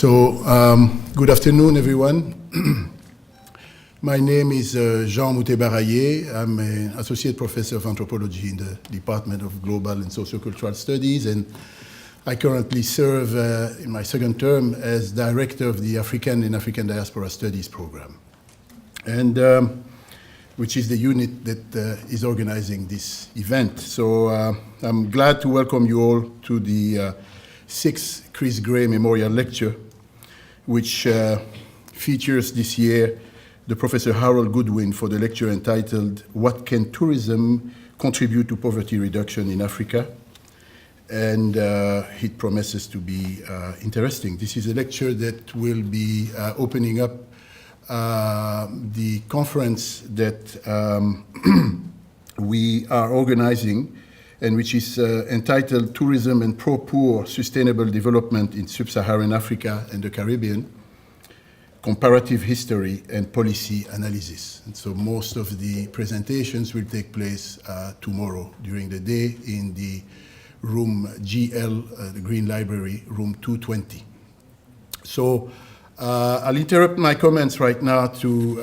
Good afternoon, everyone. My name is Jean Moutet-Baraillé. I'm an associate professor of anthropology in the Department of Global and Sociocultural Studies, and I currently serve in my second term as director of the African and African Diaspora Studies program, and which is the unit that is organizing this event. So I'm glad to welcome you all to the sixth Chris Gray Memorial Lecture, which features this year the Professor Harold Goodwin for the lecture entitled, "What Can Tourism Contribute to Poverty Reduction in Africa?" And it promises to be interesting. This is a lecture that will be opening up the conference that we are organizing, and which is entitled Tourism and Pro-Poor Sustainable Development in Sub-Saharan Africa and the Caribbean, Comparative History and Policy Analysis. And so most of the presentations will take place tomorrow during the day in the room GL, the Green Library, room 220. So I'll interrupt my comments right now to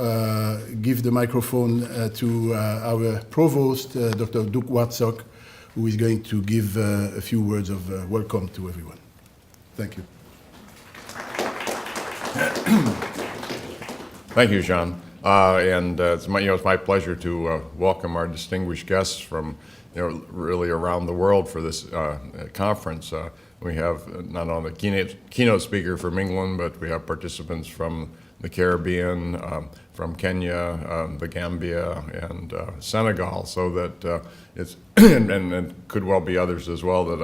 give the microphone to our provost, Dr. Duke Watsok, who is going to give a few words of welcome to everyone. Thank you. Thank you, Jean. It's my pleasure to welcome our distinguished guests from really around the world for this conference. We have not only the keynote speaker from England, but we have participants from the Caribbean, from Kenya, the Gambia, and Senegal, so that it's, and could well be others as well that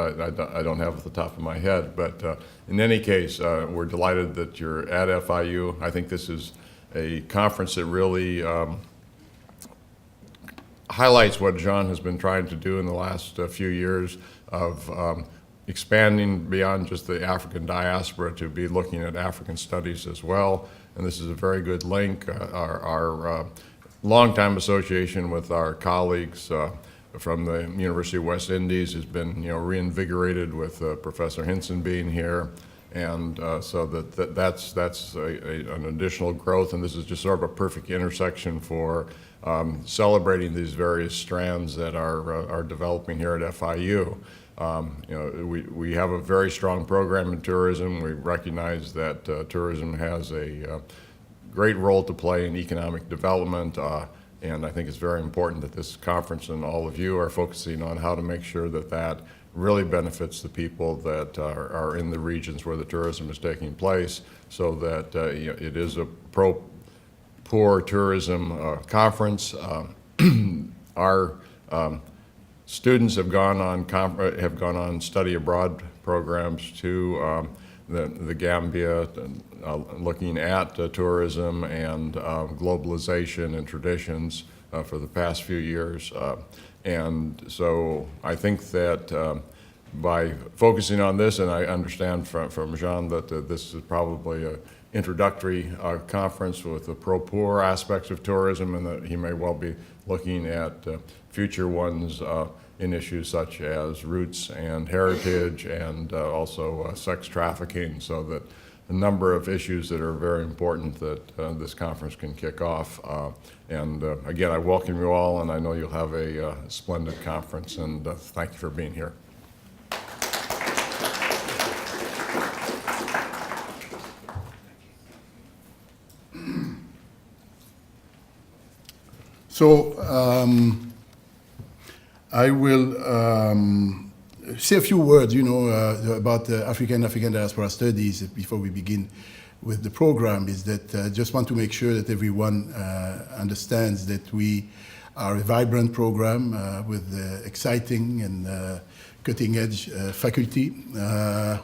I don't have at the top of my head. But in any case, we're delighted that you're at FIU. I think this is a conference that really highlights what Jean has been trying to do in the last few years of expanding beyond just the African diaspora to be looking at African studies as well. And this is a very good link. Our longtime association with our colleagues from the University of West Indies has been reinvigorated with Professor Hinson being here. And so that's an additional growth, and this is just sort of a perfect intersection for celebrating these various strands that are developing here at FIU. We have a very strong program in tourism. We recognize that tourism has a great role to play in economic development, and I think it's very important that this conference and all of you are focusing on how to make sure that really benefits the people that are in the regions where the tourism is taking place, so that it is a pro-poor tourism conference. Our students have gone on study abroad programs to the Gambia, looking at tourism and globalization and traditions for the past few years. And so I think that by focusing on this, and I understand from Jean that this is probably an introductory conference with the pro-poor aspects of tourism, and that he may well be looking at future ones in issues such as roots and heritage, and also sex trafficking, so that a number of issues that are very important that this conference can kick off. Again, I welcome you all, and I know you'll have a splendid conference, and thank you for being here. So I will say a few words, about African Diaspora Studies before we begin with the program. Is that I just want to make sure that everyone understands that we are a vibrant program with exciting and cutting-edge faculty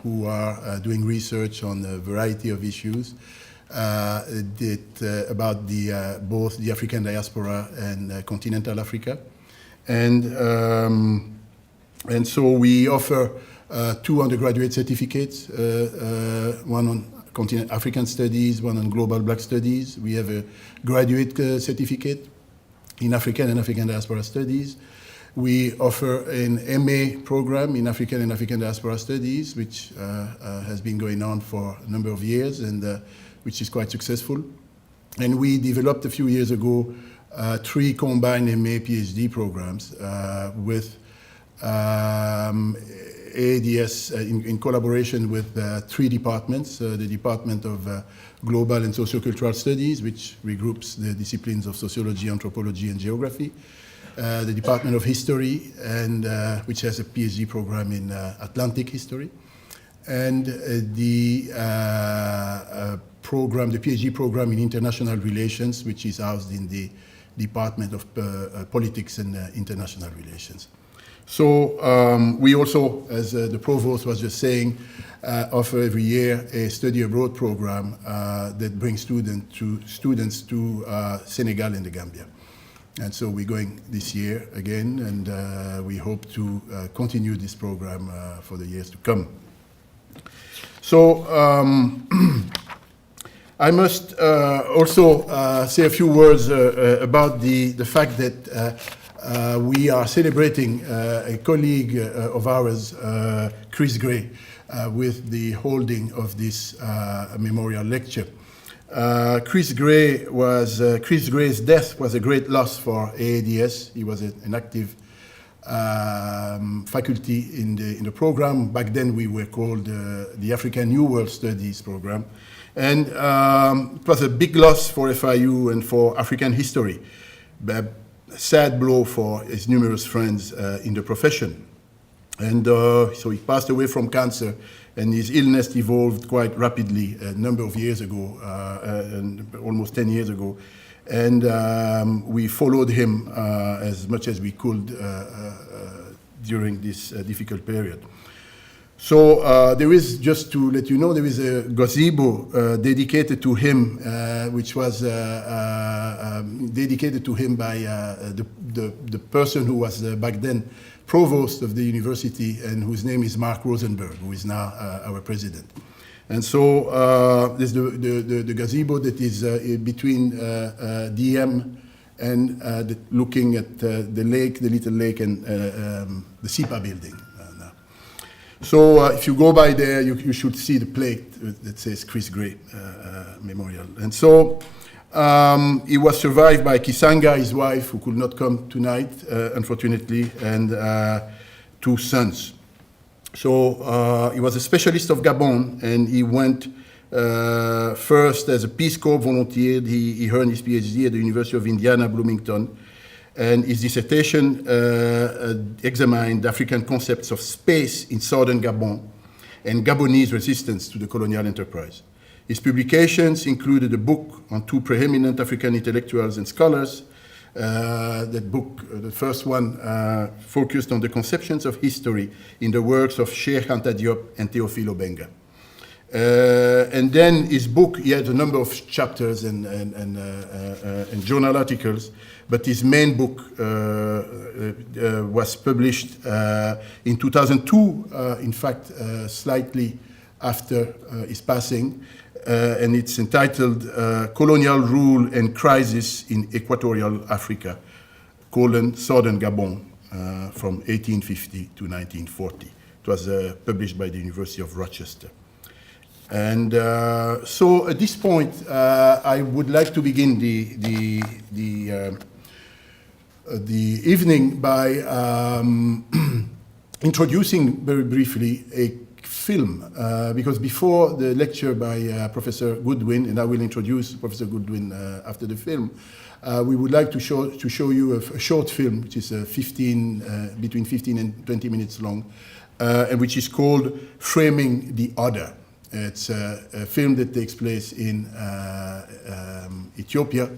who are doing research on a variety of issues about both the African diaspora and continental Africa. And so we offer 2 undergraduate certificates, one on African Studies, one on Global Black Studies. We have a graduate certificate in African and African Diaspora Studies. We offer an MA program in African and African Diaspora Studies, which has been going on for a number of years and which is quite successful. And we developed a few years ago 3 combined MA PhD programs with AADS in collaboration with 3 departments, the Department of Global and Sociocultural Studies, which regroups the disciplines of sociology, anthropology, and geography, the Department of History, and which has a PhD program in Atlantic history, and the PhD program in international relations, which is housed in the Department of Politics and International Relations. So we also, as the provost was just saying, offer every year a study abroad program that brings students to Senegal and the Gambia. And so we're going this year again, and we hope to continue this program for the years to come. So I must also say a few words about the fact that we are celebrating a colleague of ours, Chris Gray, with the holding of this memorial lecture. Chris Gray's death was a great loss for AADS. He was an active faculty in the program. Back then we were called the African New World Studies program. And it was a big loss for FIU and for African history. A sad blow for his numerous friends in the profession. And so he passed away from cancer, and his illness evolved quite rapidly a number of years ago, and almost 10 years ago. And we followed him as much as we could during this difficult period. So there is, just to let you know, there is a gazebo dedicated to him, which was dedicated to him by the person who was back then provost of the university, and whose name is Mark Rosenberg, who is now our president. And so there's the gazebo that is between DM and looking at the lake, the little lake, and the SIPA building. So if you go by there, you should see the plate that says Chris Gray Memorial. And so he was survived by Kisanga, his wife, who could not come tonight, unfortunately, and 2 sons. So he was a specialist of Gabon, and he went first as a Peace Corps volunteer. He earned his PhD at the University of Indiana, Bloomington. And his dissertation examined African concepts of space in southern Gabon and Gabonese resistance to the colonial enterprise. His publications included a book on 2 preeminent African intellectuals and scholars. That book, the first one, focused on the conceptions of history in the works of Cheikh Anta Diop and Théophile Obenga. And then his book, he had a number of chapters and journal articles, but his main book was published in 2002, in fact, slightly after his passing, and it's entitled Colonial Rule and Crisis in Equatorial Africa, Southern Gabon, from 1850 to 1940. It was published by the University of Rochester. And so at this point, I would like to begin the evening by introducing very briefly a film, because before the lecture by Professor Goodwin, and I will introduce Professor Goodwin after the film, we would like to show you a short film, which is between 15 and 20 minutes long, and which is called Framing the Other. It's a film that takes place in Ethiopia,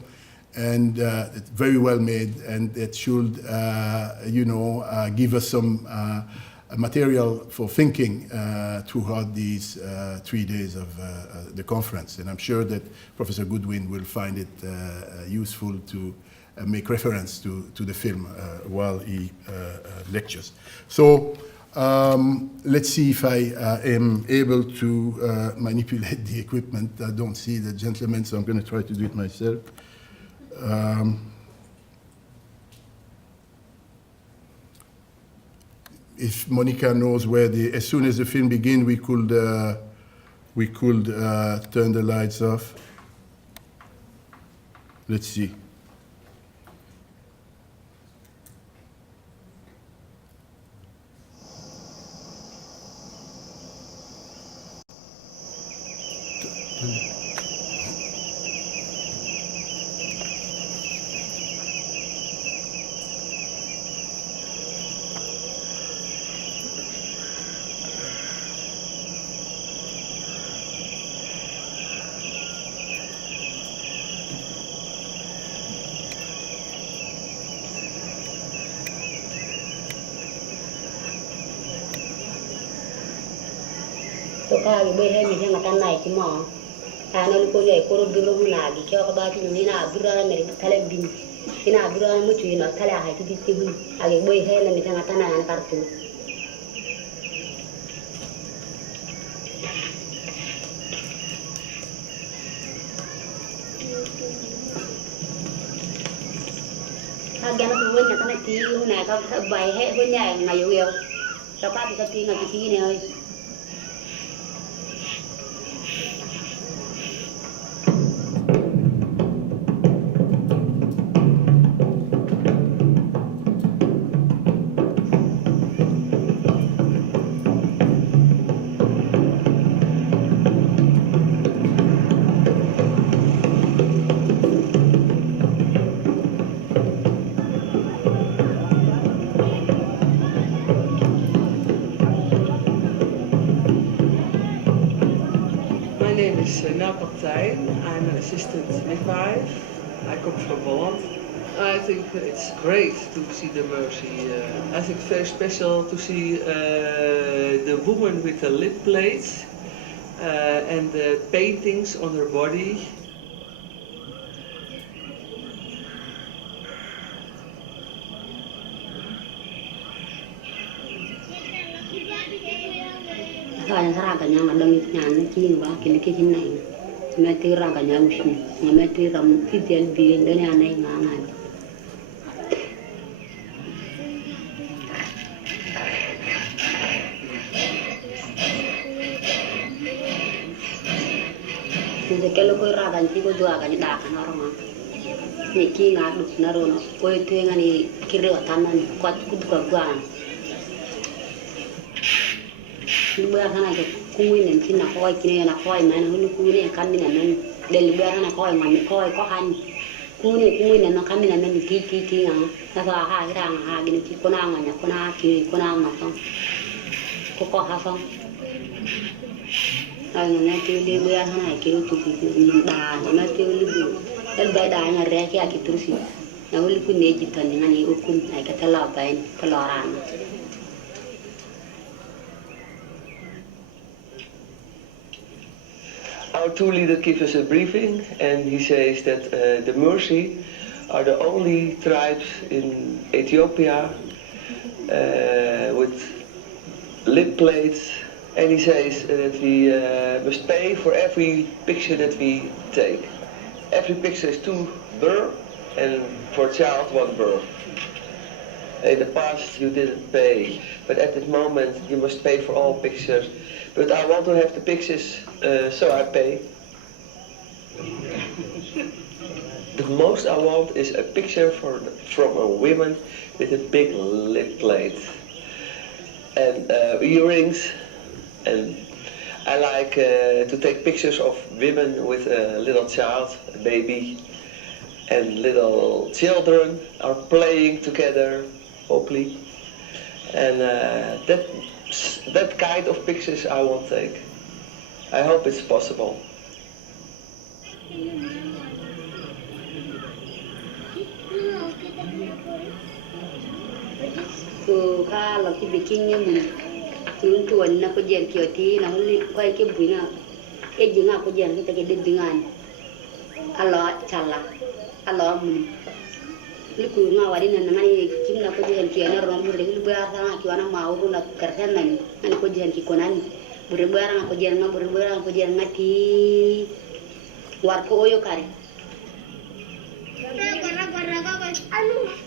and it's very well made, and it should, give us some material for thinking throughout these 3 days of the conference. And I'm sure that Professor Goodwin will find it useful to make reference to the film while he lectures. So let's see if I am able to manipulate the equipment. I don't see the gentleman, so I'm going to try to do it myself. if Monica knows where as soon as the film begins, we could turn the lights off. Let's see. Toka be he mi hanga tanai ki mo ana ko le ko ro dilo na gi ko ba ti ni na dura na ri tale bin ina dura mu ti na tale ha ti ti bu age be he na mi hanga tanai an partu aga na tu wen na tanai ti na ka bai he ho nya na yo yo ta pa ti ka ti na ti ne ơi. I'm an assistant midwife. I come from Holland. I think it's great to see the Mercy. I think it's very special to see the woman with the lip plates and the paintings on her body. Kaya sarang kanya madang nyan kini ba kini kini nai. Mati raga nyamshin, mati ram titel bi ndani anai ngana. Jadi kalau kau raga nanti kau dua kali dah kan orang ni kini ngadu naron kau itu yang ni kiri watanan kuat kudu kuat. Libera kana ke kuwi nen tin na koy kine na koy man hu kuwi ne kan ni nan de libera kana koy man koy ko han kuwi nen no kan ni nan ti nga na sa ha rang ha gin ti ko na nga ko na ki ko na ma song ko ha song ai na ti libera kana ki tu ti da na ti libu el ba da na re ki aki tursi na wuli ku ne jitan ni ngani ukun ai ka tala ba ni ko loran. Our tour leader gives us a briefing, and he says that the Mercy are the only tribes in Ethiopia with lip plates, and he says that we must pay for every picture that we take. Every picture is 2 birr, and for a child 1 birr. In the past you didn't pay, but at this moment you must pay for all pictures. But I want to have the pictures, so I pay. The most I want is a picture from a woman with a big lip plate and earrings, and I like to take pictures of women with a little child, a baby, and little children are playing together, hopefully, and that kind of pictures I will take. I hope it's possible. So kalau kita bikinnya mungkin tuan nak kerja kioti, nak kau ikut bunga, jangan aku jangan kita kerja dengan kalau calah, kalau mungkin. Liku ngawari nangani kimna ko jehen ki ana rom burde lu bara ki wana mawu na kartan nan an ko jehen ki konani burde bara ko jehen na burde bara ko jehen ngati war ko oyo kare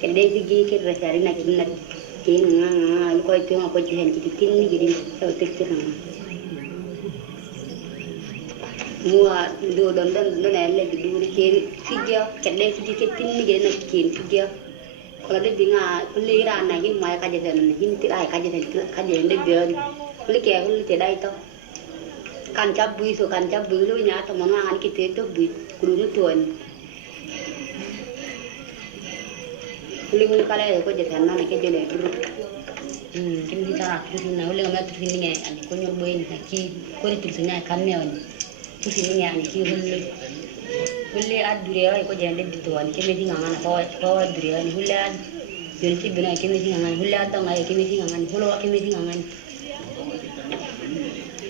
kende sigi ki resari na kimna kin nga ko ti nga ko ti hen ti tin ni gidi to tik na mua do don na le du ni kin figya kede figya ke tin ni gidi na kin figya kalau de dinga kulli ra na hin mai ka je den hin ti ai ka je den ka je de de kulli ke kulli te dai to kan chap bui so kan chap bui lu nya to mona an ki te to bui kuru nu tuan kulli kulli kala ko je den na ke je le ru kim di tara tu na ule ma tu ni ngai an ko nyor boy ni ki ko ri tu nya kan me on tu ni nya ni ki kulli adure ay ko je de to an ke me dinga ngana ko adure ni kulli ad yoni ti bina ke me dinga ngana kulli ad ma ke me dinga ngana hulo ke me dinga ngana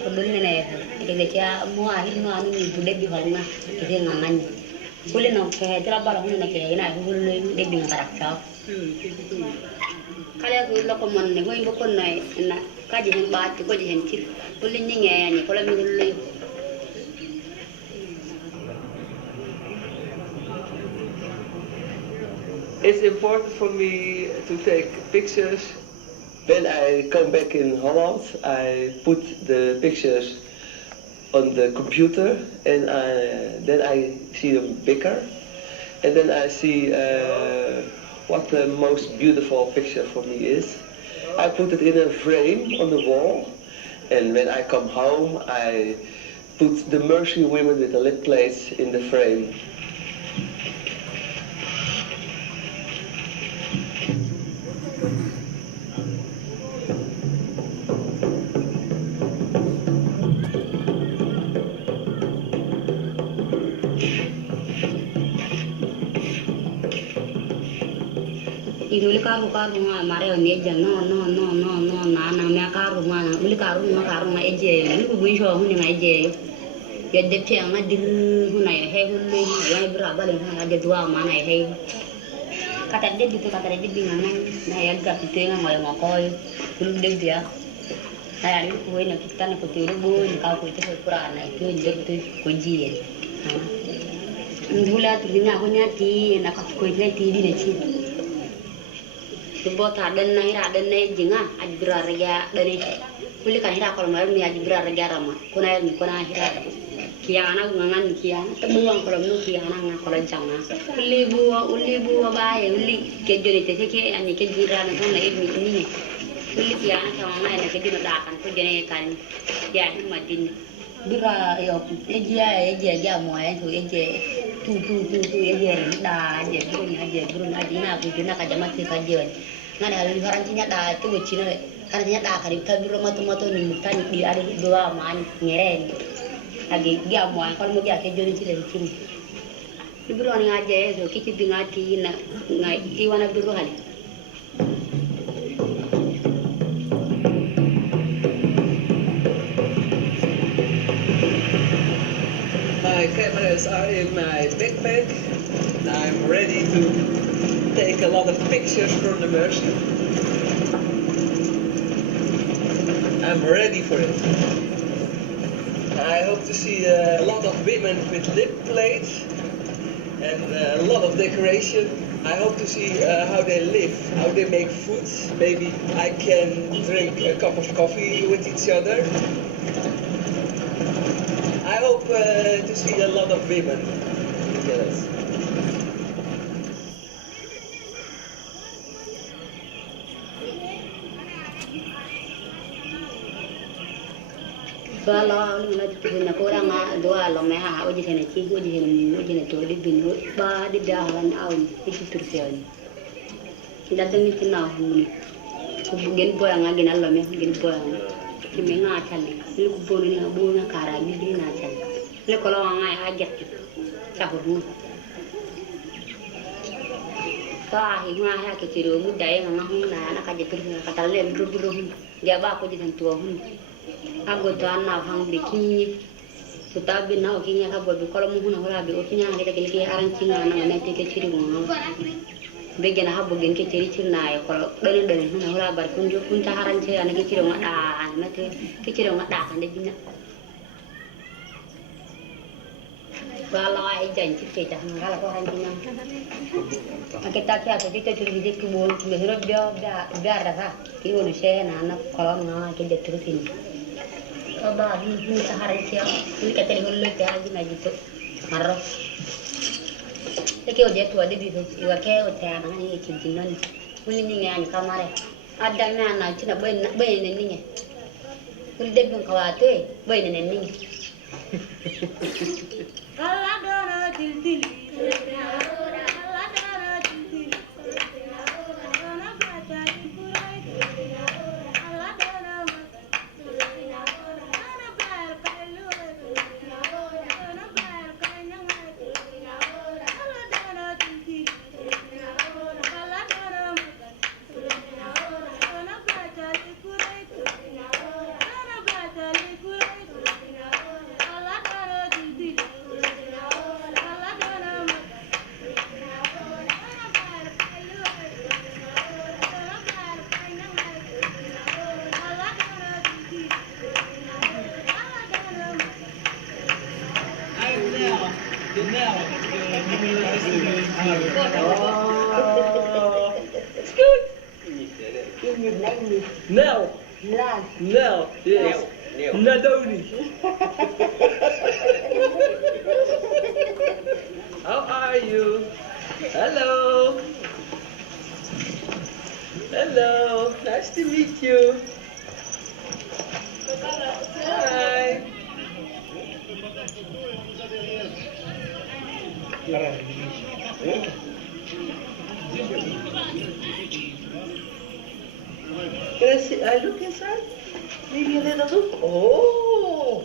ko dun ne ke de kya mo a hin no anu ni bude bi halna ke de ngana kulli no ke jara bara hun na ke ina kulli de bi ngara cha kala ko lo ko mon ne ko ngo ko nay na ka je hen ba ko je hen ti kulli ni nge ni ko la mi kulli It's important for me to take pictures. When I come back in Holland, I put the pictures on the computer and then I see them bigger. And then I see what the most beautiful picture for me is. I put it in a frame on the wall. And when I come home, I put the Mercy women with the lip plates in the frame. Inuli karu nga mare on eja no na me karu nga uli karu nga eje ni ku buin sho huni nga eje ya de pe nga dir huna ya he hulu ya bra bale nga de dua mana ya he kata de bitu kata de binga na ya ga bitu nga nga ko kulu de dia na ya ni ku na kita na ku tiru bu ni ka ku te pura na ku de bitu ku ji ndula tu na ko nya ti na ka ku de ti di ne chi Bota dan jinga ajibra raja dari kuli kan hira kalau malam ni ajibra raja rama kuna hira kiana ngangan kiana temuang kalau nu kiana ngan kalau janga uli buwa bae uli kejoni te ke ani ke jira na kana ni uli kiana sama na ke dina dakan ko jene kan ya ni madin bira yo eja mo ay to eje tu eje da eje burun adina ku jina ka jama te ka jewan ngana hal harantinya da tu cina harantinya da ka di tabiro mato ni mutani di ada doa man ngeren lagi dia mo ay kalau mo dia ke joni ci le ci biro ni aje so ki ci bingati na ngai iwana biro hali My cameras are in my backpack. I'm ready to take a lot of pictures from the Mercy. I'm ready for it. I hope to see a lot of women with lip plates and a lot of decoration. I hope to see how they live, how they make food. Maybe I can drink a cup of coffee with each other. I hope to see a lot of women together. Kalau ni nak tu nak orang doa lo meh ha uji sana ci uji na to di bin ba di dalan aw ci turfiyan kita demi kina huni ko gen boya nga gen Allah meh gen boya ki me nga tane ni ko bonu na bo na kara bi di na tane le ko lo nga ha jet sa hurmu ta hi nga ha ke tiro mu dai nga hu na ka je turfiyan ka talle duru dia ba ko je tan to hun Aku tu anak hang bikin, tetapi nak bikinnya apa? Kalau mungkin orang habis bikinnya kita kali arang cina anak nanti keciri mungkin. Bagian apa bagian keciri cina ya kalau dari orang berkunjung pun tak arang cina anak keciri nggak dah, nanti keciri nggak dah kan dia bina. Kalau aja kita kalau kau hanya kita kita curi dia kubur biar biar dah kiri mana saya anak kalau nggak kita terusin coba ini sehari siang ini kata dia dulu ya aja gitu marah tapi udah tua dia itu iwa kayak udah anak ini cincinan ini nih yang kamar ada mana cina bayi ini nih ini dia pun khawatir bayi ini nih Kaladara tiltil kaladara tiltil ana baca ipurai kaladara ana bar kalu ana bar kanyang kaladara tiltil kaladara ana baca ipurai ana baca ipurai kaladara tiltil It's good. Nel. Nel. Nel. Yes. Nadoni. How are you? Hello. Hello. Nice to meet you. Hi. Can I see? I look inside. Maybe a little look. Oh.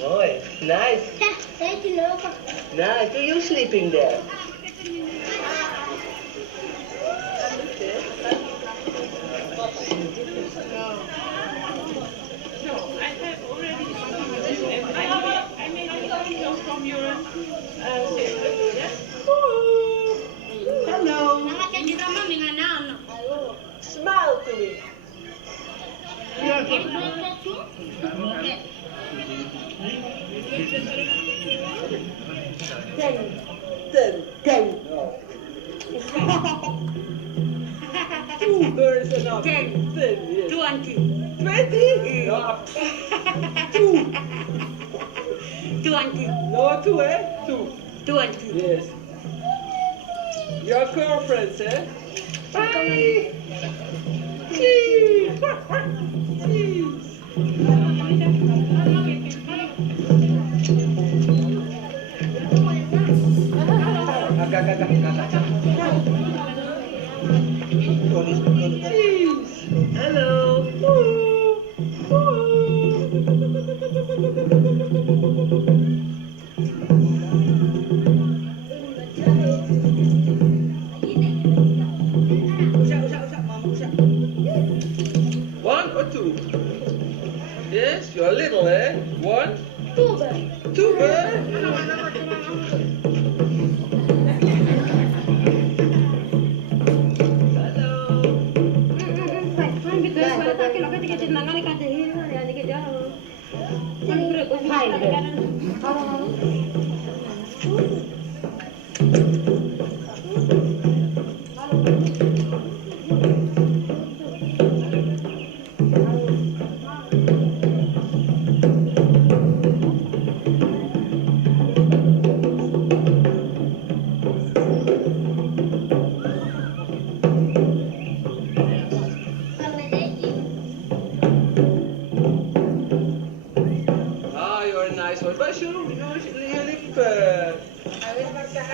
Boy, nice. Nice. Are you sleeping there? Hello. Smile to me. Ten. Two birds enough. 10. Yes. 20. 20? No. 2. 20. No, 2, eh? 2. 20. Yes. Your girlfriends, eh? Bye. Cheese. Cheese. Cheese. Hello. One or two? Yes, you're little, eh? One? Two,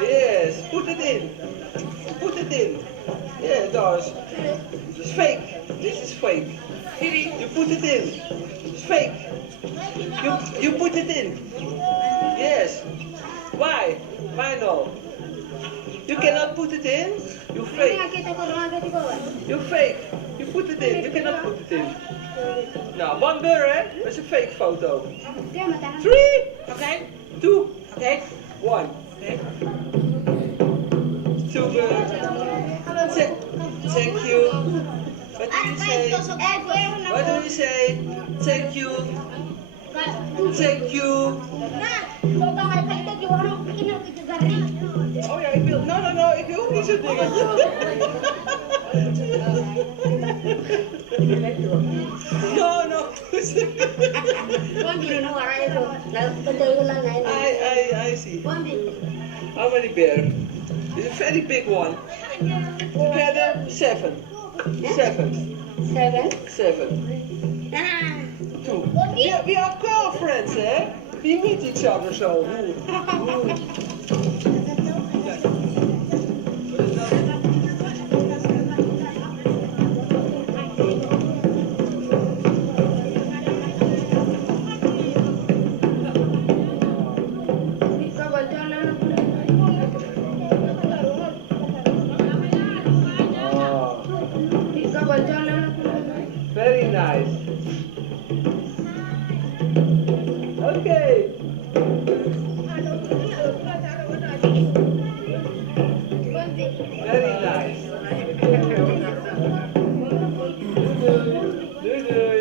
Yes, put it in. Put it in. Yeah, it does. It's fake. This is fake. You put it in. It's fake. You put it in. Yes. Why? Why no? You cannot put it in. You fake. You fake. You put it in. You cannot put it in. Now, one bird, eh? That's a fake photo. 3. Okay. 2. Okay. 1. Okay. 2 birds. Thank you. What do you say? What do you say? Thank you. Thank you. Oh ja, ik wil... No, ik wil niet zo'n dingetje. No. I see. How many bear? It's a very big one. Together, 7. 7. 2. We are girlfriends, eh? We meet each other so. Very nice. Okay. Very nice. Doei.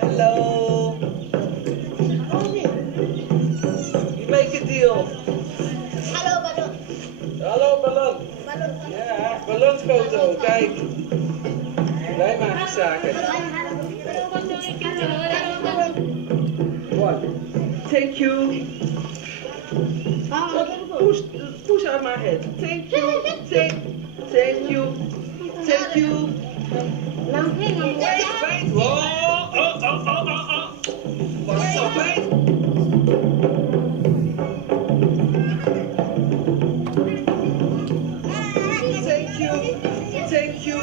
Hello. You make a deal. Hallo ballon. Ja, ballonfoto. Kijk. Wij maken zaken. One. Thank you. Push on my head. Thank you. Thank you. Thank you. Wait. Oh. Was zo weit? Thank you. Thank you.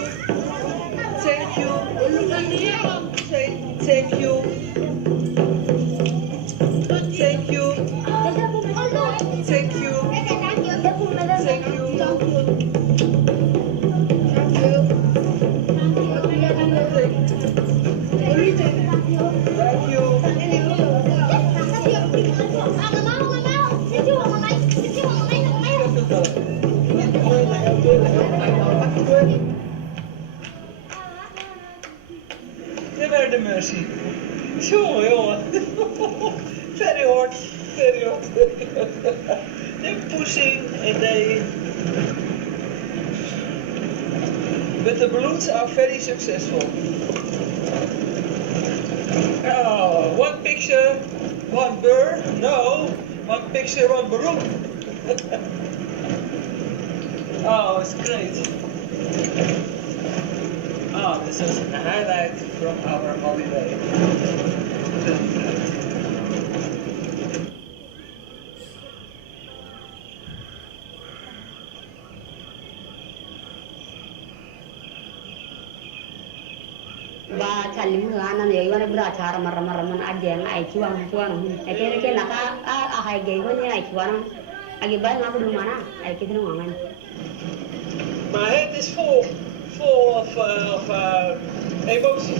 Thank you. Thank you. Thank you. Thank you. Thank you. Thank you. Never the mercy. Jongen. Very hard. They're pushing and but the balloons are very successful. Oh, one picture, one bird. No, one picture, one balloon. Oh, it's great. Oh, this is a highlight from our holiday. Ba chalim ngana ne yona bra chara marra man ajeng ai chuang ke naka a hai ge honya ai chuang agi ba na budu mana ai kitno ngan. My head is full of emotion.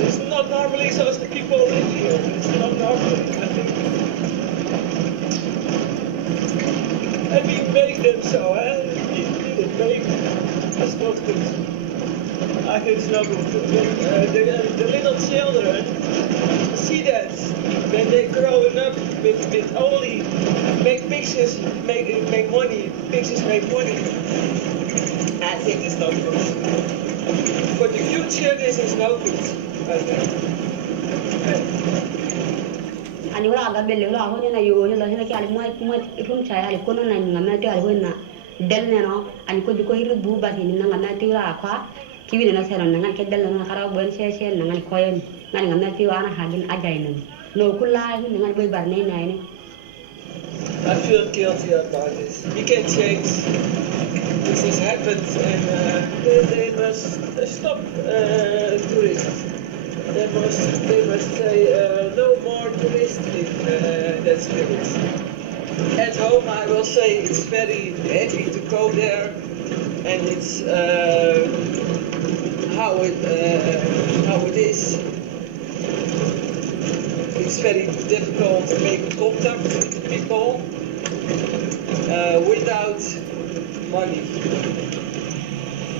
It's not normally so as the people live here. It's not normally, I think. And we make them so, we didn't make them. That's not good. I think it's not good. The little children see that when they growing up with only make pictures, make money, pictures make money. I think it's not good. For the future, this is no good. I think. Ani wala ga belle la honya na yo la hina ki ali mo ipum chaya ali kono na ngama te ali honna del ne no ani ko diko hiru bu ba ni ngama te la kwa ki wi na sera na ke del na khara bon se na ngani koyen ngani ngama te wana hagin ajay na no kula hi ngani boy bar ne na ne. I feel guilty about this. We can change. This has happened and they must stop tourists. They must say no more tourists in that village. At home I will say it's very heavy to go there and it's how it is. it's very difficult to make contact with people without money.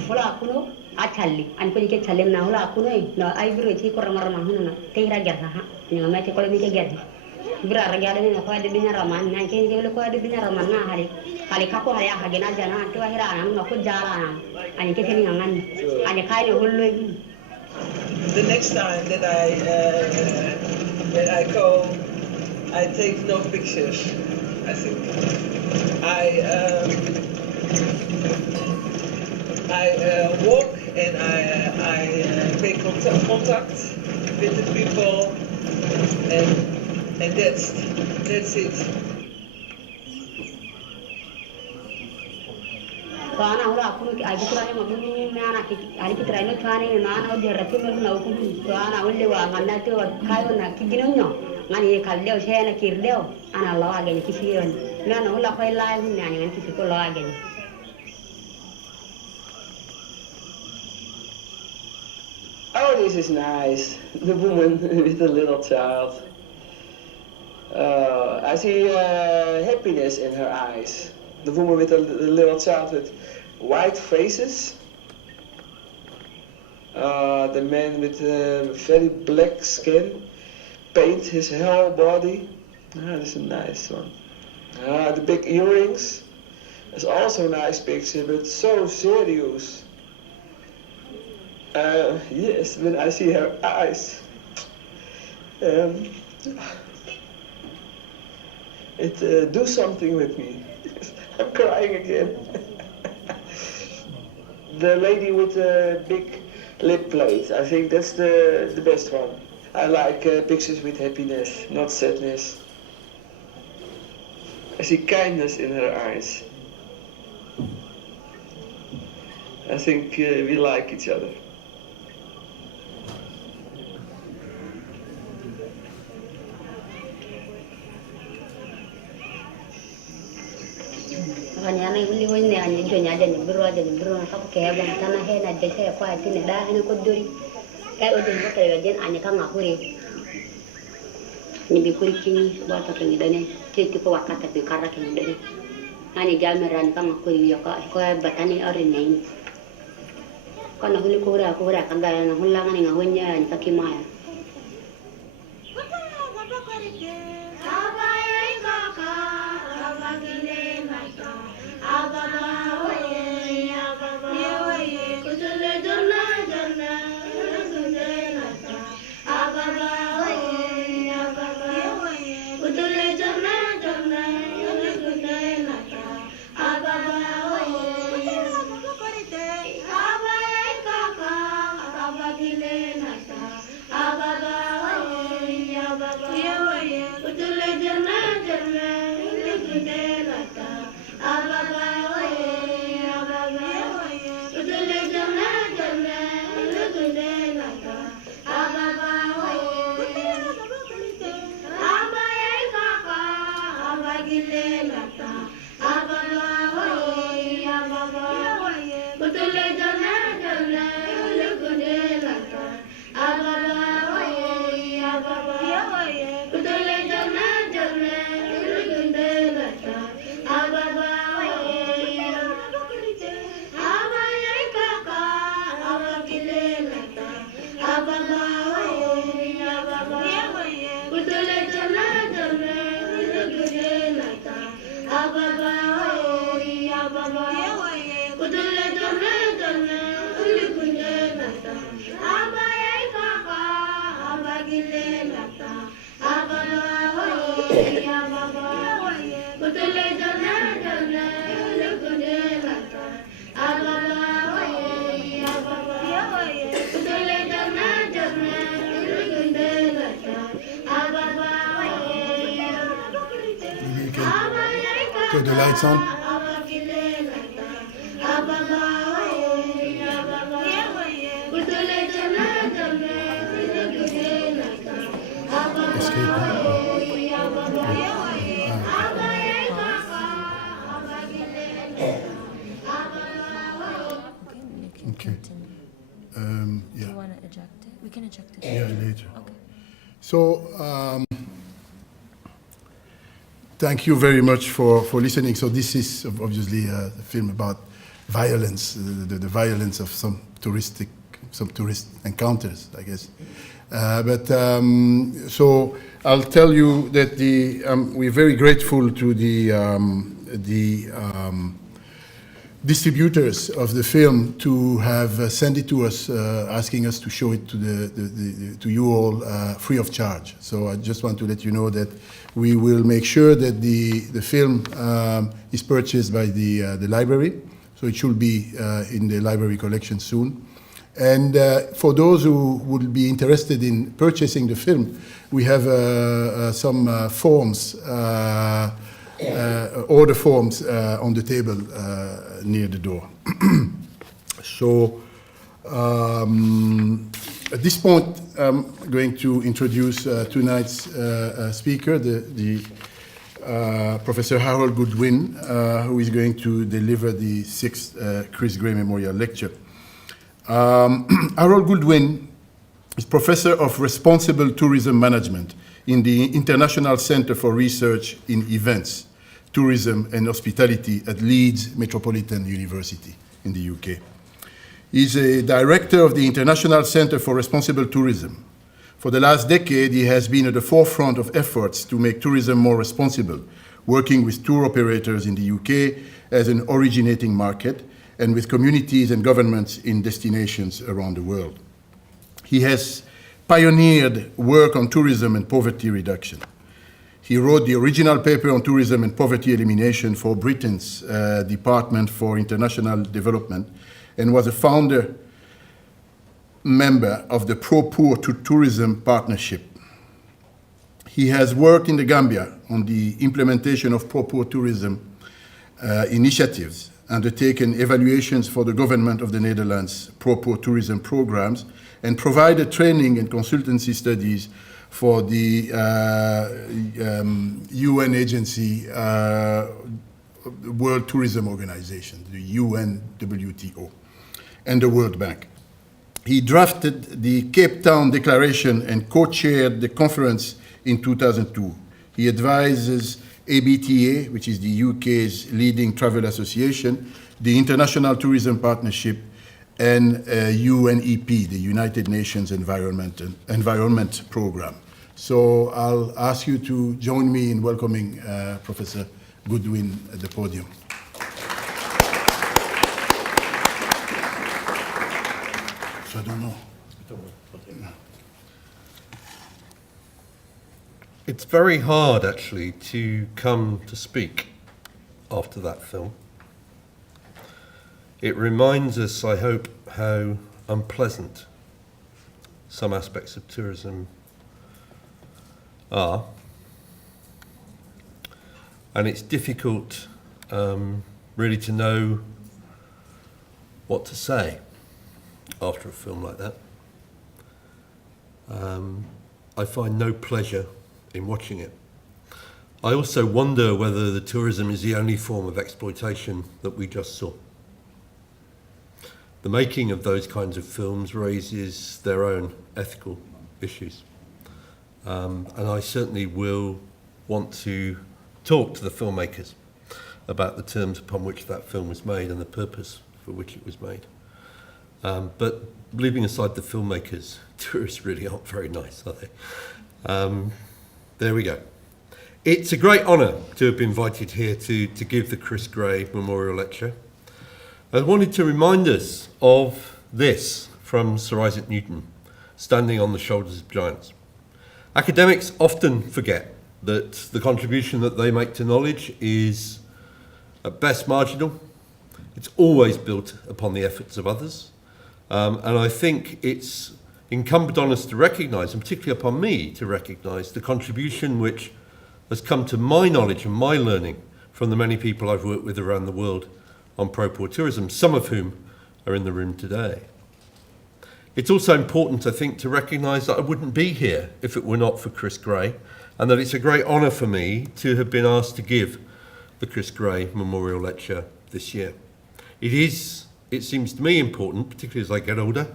Hula kuno achalli an ko ke challem na hula kuno no ay biro ci ko ramar ma hunna te ra ger ha ni ma te ko mi ke ger bira ra ger ni ko de binya raman na ke ni ko de binya raman na hali ka ko haya ha gena jana to hira na no ko jala na an ke ni ngan an kai ni hullo. The next time that I go, I take no pictures. I think I walk and I make contact with the people, and that's it. Ana hula kuno ki aji kura ma bunu me ana ki ali ki traino chani na ana de rafi ma na ku to ana ulle wa manna to kayo na ki gino nyo ngani kalle o shena kirleo ana lawa gani ki shiyon me ana hula ko lai hun na ngani ki ko lawa gani. Oh, this is nice. The woman with the little child. I see happiness in her eyes. The woman with the little child with white faces. The man with very black skin. Paint his whole body. That's a nice one. The big earrings. That's also a nice picture, but so serious. Yes, when I see her eyes, it do something with me. I'm crying again. The lady with the big lip plate, I think that's the best one. I like pictures with happiness, not sadness. I see kindness in her eyes. I think we like each other. Kanyana uli wone ani jonya jani biro na ka ke ga tana he na de ke kwa tini da ni ko duri kai o din ko ke gen ani ka ngakure ni bi kuri kini ba ta kan dane ke ti ko wakata bi karra kan dane ani jamera ni ka ngakure yo ka ko batani ore nei kana huli ko ra ka ga na hulla ngani ngawonya ni ka kimaya. Turn the lights on. Okay. Yeah. You want to eject it? We can eject it. Yeah, later. Okay. So, thank you very much for listening. So this is obviously a film about violence, the violence of some tourist encounters, I guess. So I'll tell you that we're very grateful to the distributors of the film to have sent it to us, asking us to show it to you all free of charge. So I just want to let you know that we will make sure that the film is purchased by the library. So it should be in the library collection soon. And for those who would be interested in purchasing the film, we have some forms, order forms on the table near the door. So at this point, I'm going to introduce tonight's speaker, Professor Harold Goodwin, who is going to deliver the 6th Chris Gray Memorial Lecture. Harold Goodwin is Professor of Responsible Tourism Management in the International Center for Research in Events, Tourism and Hospitality at Leeds Metropolitan University in the UK. He's a director of the International Center for Responsible Tourism. For the last decade, he has been at the forefront of efforts to make tourism more responsible, working with tour operators in the UK as an originating market and with communities and governments in destinations around the world. He has pioneered work on tourism and poverty reduction. He wrote the original paper on tourism and poverty elimination for Britain's Department for International Development and was a founder member of the Pro-Poor to Tourism Partnership. He has worked in the Gambia on the implementation of pro-poor tourism initiatives, undertaken evaluations for the government of the Netherlands pro-poor tourism programs, and provided training and consultancy studies for the UN agency, World Tourism Organization, the UNWTO, and the World Bank. He drafted the Cape Town Declaration and co-chaired the conference in 2002. He advises ABTA, which is the UK's leading travel association, the International Tourism Partnership, and UNEP, the United Nations Environment Programme. So I'll ask you to join me in welcoming Professor Goodwin at the podium. So I don't know. It's very hard, actually, to come to speak after that film. It reminds us, I hope, how unpleasant some aspects of tourism are. And it's difficult, really, to know what to say after a film like that. I find no pleasure in watching it. I also wonder whether the tourism is the only form of exploitation that we just saw. The making of those kinds of films raises their own ethical issues. And I certainly will want to talk to the filmmakers about the terms upon which that film was made and the purpose for which it was made. But leaving aside the filmmakers, tourists really aren't very nice, are they? There we go. It's a great honour to have been invited here to give the Chris Gray Memorial Lecture. I wanted to remind us of this from Sir Isaac Newton, standing on the shoulders of giants. Academics often forget that the contribution that they make to knowledge is at best marginal. It's always built upon the efforts of others. And I think it's incumbent on us to recognise, and particularly upon me to recognise, the contribution which has come to my knowledge and my learning from the many people I've worked with around the world on pro-poor tourism, some of whom are in the room today. It's also important, I think, to recognise that I wouldn't be here if it were not for Chris Gray, and that it's a great honour for me to have been asked to give the Chris Gray Memorial Lecture this year. It seems to me important, particularly as I get older,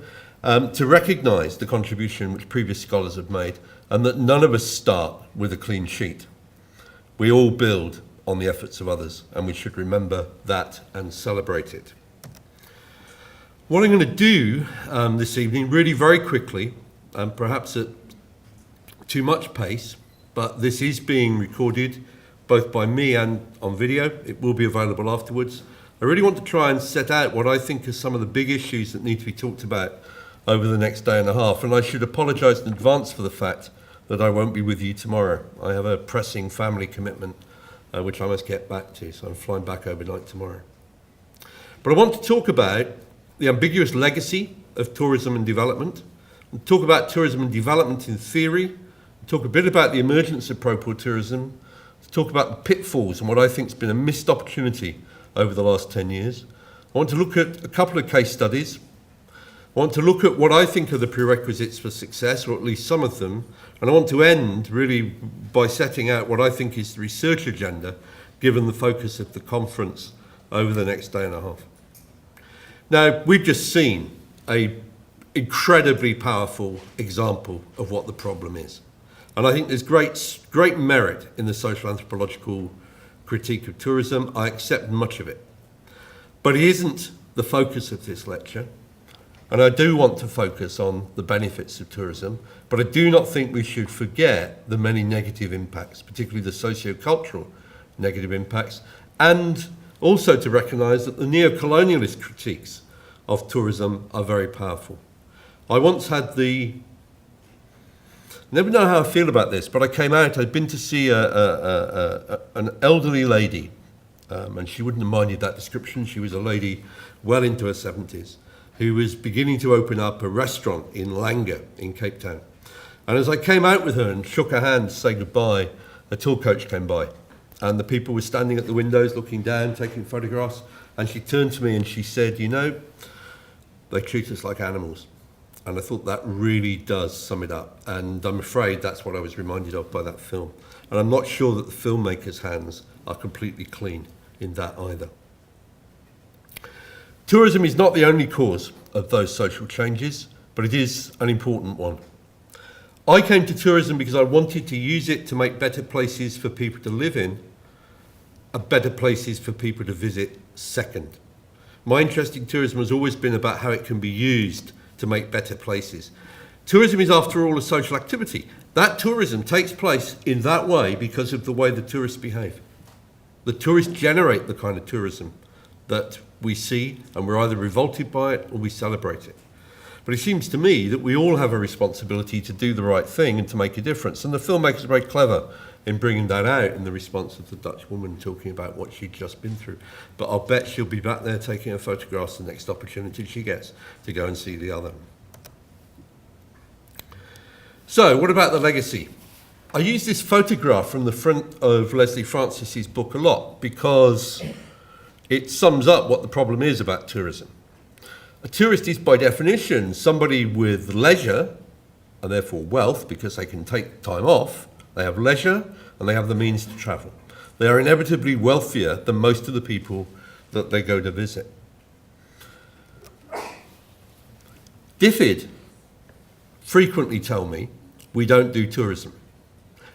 to recognise the contribution which previous scholars have made, and that none of us start with a clean sheet. We all build on the efforts of others, and we should remember that and celebrate it. What I'm going to do this evening, really very quickly, and perhaps at too much pace, but this is being recorded both by me and on video. It will be available afterwards. I really want to try and set out what I think are some of the big issues that need to be talked about over the next day and a half, and I should apologise in advance for the fact that I won't be with you tomorrow. I have a pressing family commitment which I must get back to, so I'm flying back overnight tomorrow. But I want to talk about the ambiguous legacy of tourism and development, and talk about tourism and development in theory, talk a bit about the emergence of pro-poor tourism, talk about the pitfalls and what I think has been a missed opportunity over the last 10 years. I want to look at a couple of case studies. I want to look at what I think are the prerequisites for success, or at least some of them, and I want to end really by setting out what I think is the research agenda, given the focus of the conference over the next day and a half. Now, we've just seen an incredibly powerful example of what the problem is. And I think there's great merit in the social anthropological critique of tourism. I accept much of it. But it isn't the focus of this lecture. And I do want to focus on the benefits of tourism, but I do not think we should forget the many negative impacts, particularly the socio-cultural negative impacts, and also to recognise that the neo-colonialist critiques of tourism are very powerful. I once had never know how I feel about this, but I came out, I'd been to see an elderly lady, and she wouldn't have minded that description. She was a lady well into her 70s, who was beginning to open up a restaurant in Langa in Cape Town. And as I came out with her and shook her hand to say goodbye, a tour coach came by, and the people were standing at the windows looking down, taking photographs, and she turned to me and she said, "You know, they treat us like animals." And I thought that really does sum it up. And I'm afraid that's what I was reminded of by that film. And I'm not sure that the filmmaker's hands are completely clean in that either. Tourism is not the only cause of those social changes, but it is an important one. I came to tourism because I wanted to use it to make better places for people to live in, and better places for people to visit second. My interest in tourism has always been about how it can be used to make better places. Tourism is, after all, a social activity. That tourism takes place in that way because of the way the tourists behave. The tourists generate the kind of tourism that we see, and we're either revolted by it or we celebrate it. But it seems to me that we all have a responsibility to do the right thing and to make a difference. And the filmmakers are very clever in bringing that out in the response of the Dutch woman talking about what she'd just been through. But I'll bet she'll be back there taking her photographs the next opportunity she gets to go and see the other. So, what about the legacy? I use this photograph from the front of Leslie Francis's book a lot because it sums up what the problem is about tourism. A tourist is, by definition, somebody with leisure, and therefore wealth, because they can take time off. They have leisure, and they have the means to travel. They are inevitably wealthier than most of the people that they go to visit. DFID frequently tell me we don't do tourism.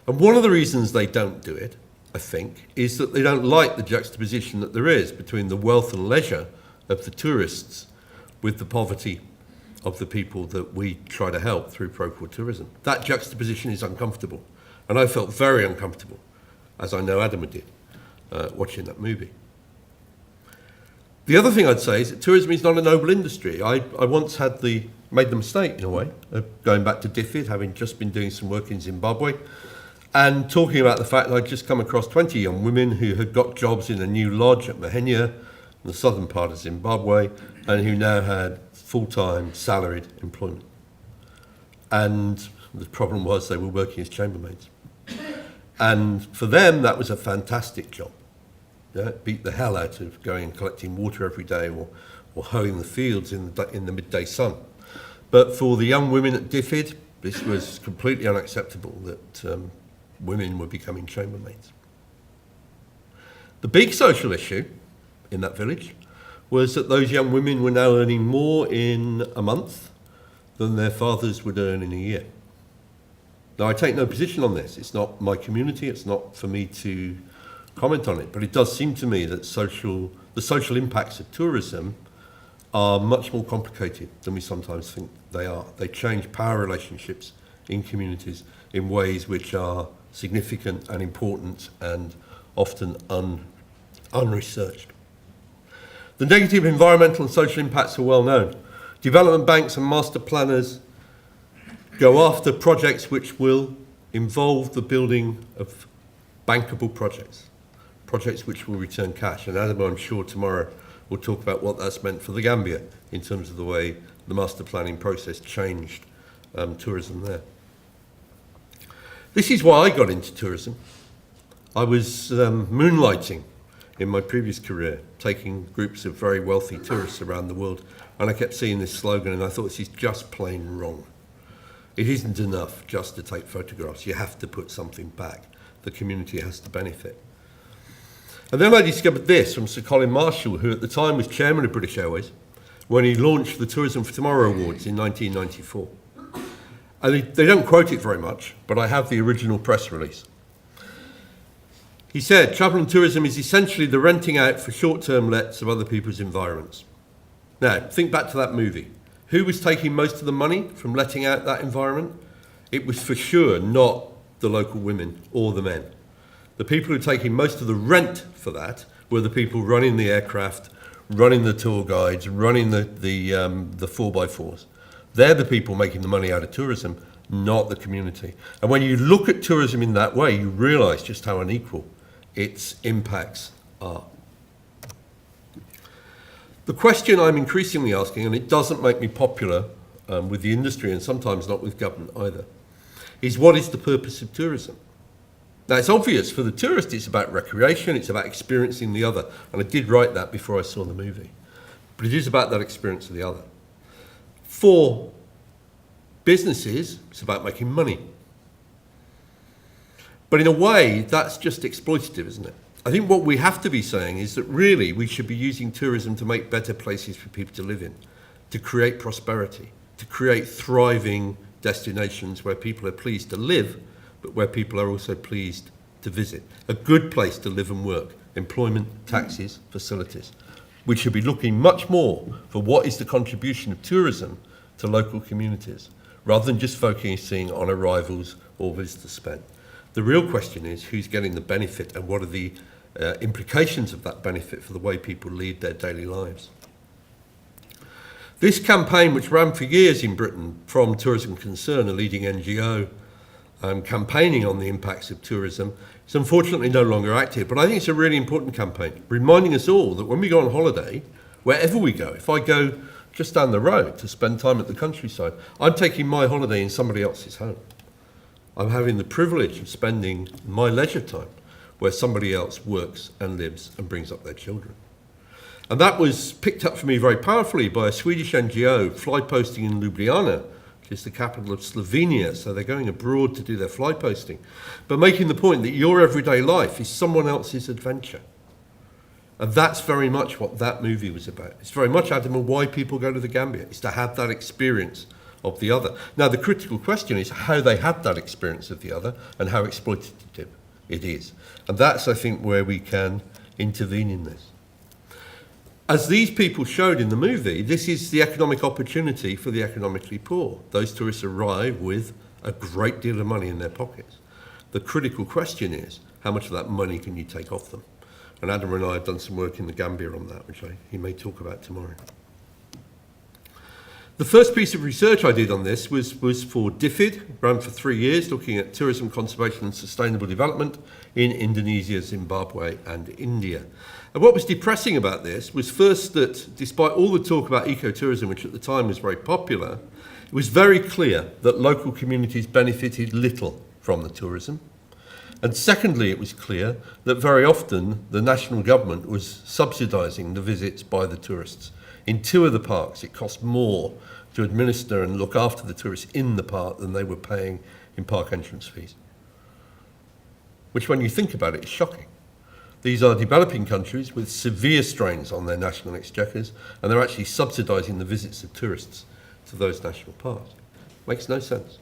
And one of the reasons they don't do it, I think, is that they don't like the juxtaposition that there is between the wealth and leisure of the tourists with the poverty of the people that we try to help through pro-poor tourism. That juxtaposition is uncomfortable. And I felt very uncomfortable, as I know Adama did, watching that movie. The other thing I'd say is that tourism is not a noble industry. I once made the mistake, in a way, of going back to DFID, having just been doing some work in Zimbabwe, and talking about the fact that I'd just come across 20 young women who had got jobs in a new lodge at Mahenya, in the southern part of Zimbabwe, and who now had full-time salaried employment. And the problem was they were working as chambermaids. And for them, that was a fantastic job. Yeah, it beat the hell out of going and collecting water every day or hoeing the fields in the midday sun. But for the young women at DFID, this was completely unacceptable that women were becoming chambermaids. The big social issue in that village was that those young women were now earning more in a month than their fathers would earn in a year. Now, I take no position on this. It's not my community. It's not for me to comment on it. But it does seem to me that the social impacts of tourism are much more complicated than we sometimes think they are. They change power relationships in communities in ways which are significant and important and often unresearched. The negative environmental and social impacts are well known. Development banks and master planners go after projects which will involve the building of bankable projects which will return cash. And Adam, I'm sure tomorrow will talk about what that's meant for the Gambia in terms of the way the master planning process changed tourism there. This is why I got into tourism. I was moonlighting in my previous career, taking groups of very wealthy tourists around the world, and I kept seeing this slogan and I thought, this is just plain wrong. It isn't enough just to take photographs. You have to put something back. The community has to benefit. And then I discovered this from Sir Colin Marshall, who at the time was chairman of British Airways, when he launched the Tourism for Tomorrow Awards in 1994. And they don't quote it very much, but I have the original press release. He said, travel and tourism is essentially the renting out for short-term lets of other people's environments. Now, think back to that movie. Who was taking most of the money from letting out that environment? It was for sure not the local women or the men. The people who were taking most of the rent for that were the people running the aircraft, running the tour guides, running the 4x4s. They're the people making the money out of tourism, not the community. And when you look at tourism in that way, you realise just how unequal its impacts are. The question I'm increasingly asking, and it doesn't make me popular with the industry and sometimes not with government either, is what is the purpose of tourism? Now, it's obvious for the tourist it's about recreation, it's about experiencing the other, and I did write that before I saw the movie. But it is about that experience of the other. For businesses, it's about making money. But in a way, that's just exploitative, isn't it? I think what we have to be saying is that really we should be using tourism to make better places for people to live in, to create prosperity, to create thriving destinations where people are pleased to live, but where people are also pleased to visit. A good place to live and work, employment, taxes, facilities. We should be looking much more for what is the contribution of tourism to local communities, rather than just focusing on arrivals or visitor spend. The real question is who's getting the benefit and what are the implications of that benefit for the way people lead their daily lives. This campaign, which ran for years in Britain from Tourism Concern, a leading NGO, campaigning on the impacts of tourism, is unfortunately no longer active. But I think it's a really important campaign, reminding us all that when we go on holiday, wherever we go, if I go just down the road to spend time at the countryside, I'm taking my holiday in somebody else's home. I'm having the privilege of spending my leisure time where somebody else works and lives and brings up their children. And that was picked up for me very powerfully by a Swedish NGO fly posting in Ljubljana, which is the capital of Slovenia. So they're going abroad to do their fly posting, but making the point that your everyday life is someone else's adventure. And that's very much what that movie was about. It's very much, Adam, why people go to the Gambia. It's to have that experience of the other. Now, the critical question is how they have that experience of the other and how exploitative it is. And that's, I think, where we can intervene in this. As these people showed in the movie, this is the economic opportunity for the economically poor. Those tourists arrive with a great deal of money in their pockets. The critical question is, how much of that money can you take off them? And Adam and I have done some work in the Gambia on that, which he may talk about tomorrow. The first piece of research I did on this was for DFID, ran for 3 years, looking at tourism, conservation and sustainable development in Indonesia, Zimbabwe and India. And what was depressing about this was first that despite all the talk about ecotourism, which at the time was very popular, it was very clear that local communities benefited little from the tourism. And secondly, it was clear that very often the national government was subsidising the visits by the tourists. In 2 of the parks, it cost more to administer and look after the tourists in the park than they were paying in park entrance fees. Which, when you think about it, is shocking. These are developing countries with severe strains on their national exchequers, and they're actually subsidising the visits of tourists to those national parks. Makes no sense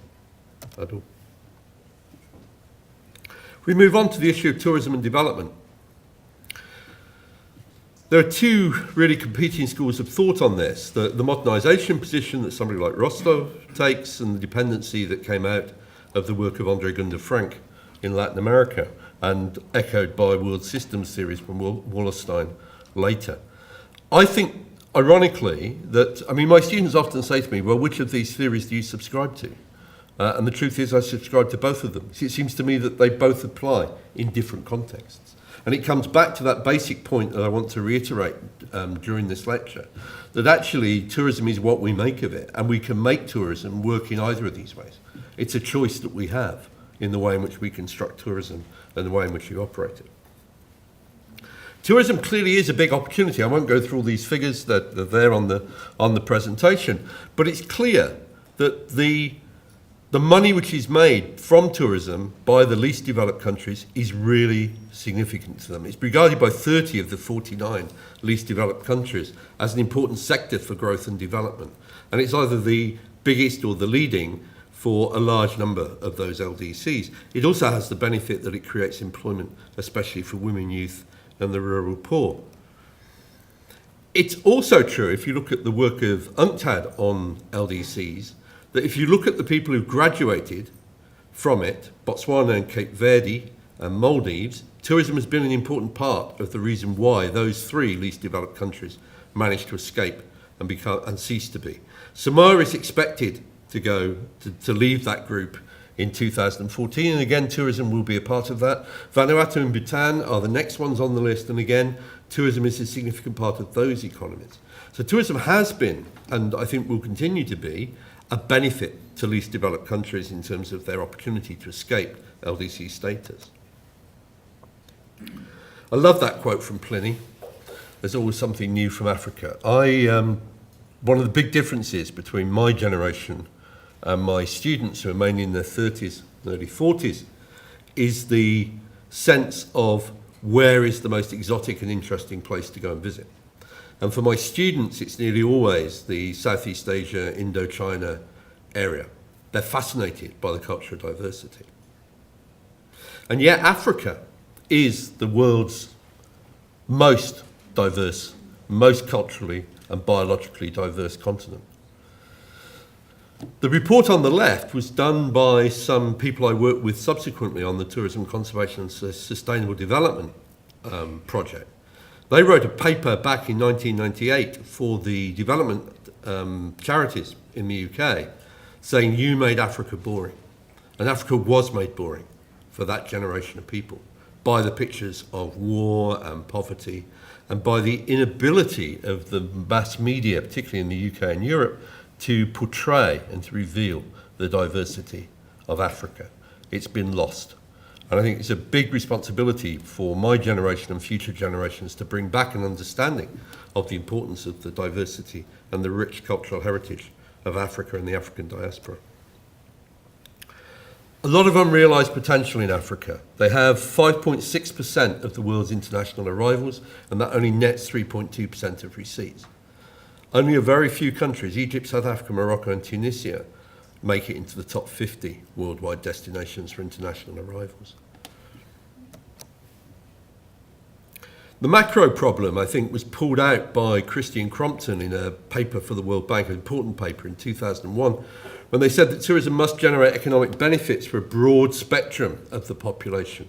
at all. We move on to the issue of tourism and development. There are two really competing schools of thought on this. The modernisation position that somebody like Rostov takes, and the dependency that came out of the work of Andre Gunder Frank in Latin America, and echoed by World Systems theories from Wallerstein later. I think, ironically, that, my students often say to me, well, which of these theories do you subscribe to? And the truth is I subscribe to both of them. It seems to me that they both apply in different contexts. And it comes back to that basic point that I want to reiterate during this lecture, that actually tourism is what we make of it, and we can make tourism work in either of these ways. It's a choice that we have in the way in which we construct tourism and the way in which we operate it. Tourism clearly is a big opportunity. I won't go through all these figures that are there on the presentation, but it's clear that the money which is made from tourism by the least developed countries is really significant to them. It's regarded by 30 of the 49 least developed countries as an important sector for growth and development. And it's either the biggest or the leading for a large number of those LDCs. It also has the benefit that it creates employment, especially for women, youth, and the rural poor. It's also true, if you look at the work of UNCTAD on LDCs, that if you look at the people who graduated from it, Botswana and Cape Verde and Maldives, tourism has been an important part of the reason why those three least developed countries managed to escape and cease to be. Samoa is expected to leave that group in 2014, and again, tourism will be a part of that. Vanuatu and Bhutan are the next ones on the list, and again, tourism is a significant part of those economies. So tourism has been, and I think will continue to be, a benefit to least developed countries in terms of their opportunity to escape LDC status. I love that quote from Pliny. There's always something new from Africa. One of the big differences between my generation and my students, who are mainly in their 30s and early 40s, is the sense of where is the most exotic and interesting place to go and visit. And for my students, it's nearly always the Southeast Asia, Indochina area. They're fascinated by the cultural diversity. And yet Africa is the world's most diverse, most culturally and biologically diverse continent. The report on the left was done by some people I worked with subsequently on the Tourism Conservation and Sustainable Development project. They wrote a paper back in 1998 for the development charities in the UK saying you made Africa boring. And Africa was made boring for that generation of people by the pictures of war and poverty and by the inability of the mass media, particularly in the UK and Europe, to portray and to reveal the diversity of Africa. It's been lost. And I think it's a big responsibility for my generation and future generations to bring back an understanding of the importance of the diversity and the rich cultural heritage of Africa and the African diaspora. A lot of unrealised potential in Africa. They have 5.6% of the world's international arrivals, and that only nets 3.2% of receipts. Only a very few countries, Egypt, South Africa, Morocco and Tunisia, make it into the top 50 worldwide destinations for international arrivals. The macro problem, I think, was pulled out by Christian Crompton in a paper for the World Bank, an important paper in 2001, when they said that tourism must generate economic benefits for a broad spectrum of the population,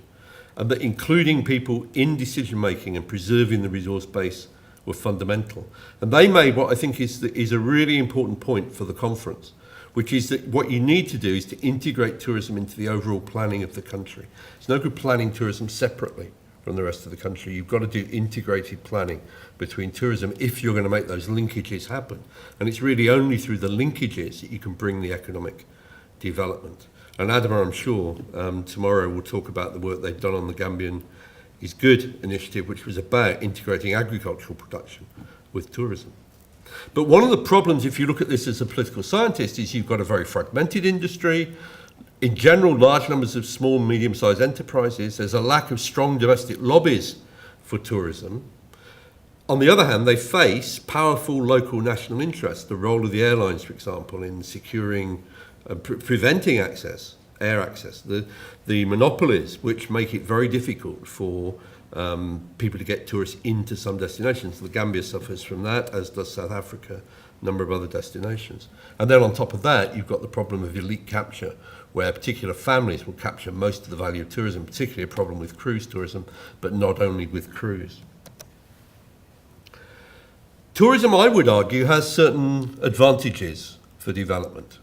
and that including people in decision-making and preserving the resource base were fundamental. And they made what I think is a really important point for the conference, which is that what you need to do is to integrate tourism into the overall planning of the country. It's no good planning tourism separately from the rest of the country. You've got to do integrated planning between tourism if you're going to make those linkages happen. And it's really only through the linkages that you can bring the economic development. And Adama, I'm sure, tomorrow will talk about the work they've done on the Gambian Is Good initiative, which was about integrating agricultural production with tourism. But one of the problems, if you look at this as a political scientist, is you've got a very fragmented industry. In general, large numbers of small and medium-sized enterprises. There's a lack of strong domestic lobbies for tourism. On the other hand, they face powerful local national interests, the role of the airlines, for example, in securing and preventing access, air access, the monopolies, which make it very difficult for people to get tourists into some destinations. The Gambia suffers from that, as does South Africa, a number of other destinations. And then on top of that, you've got the problem of elite capture, where particular families will capture most of the value of tourism, particularly a problem with cruise tourism, but not only with cruise. Tourism, I would argue, has certain advantages for development.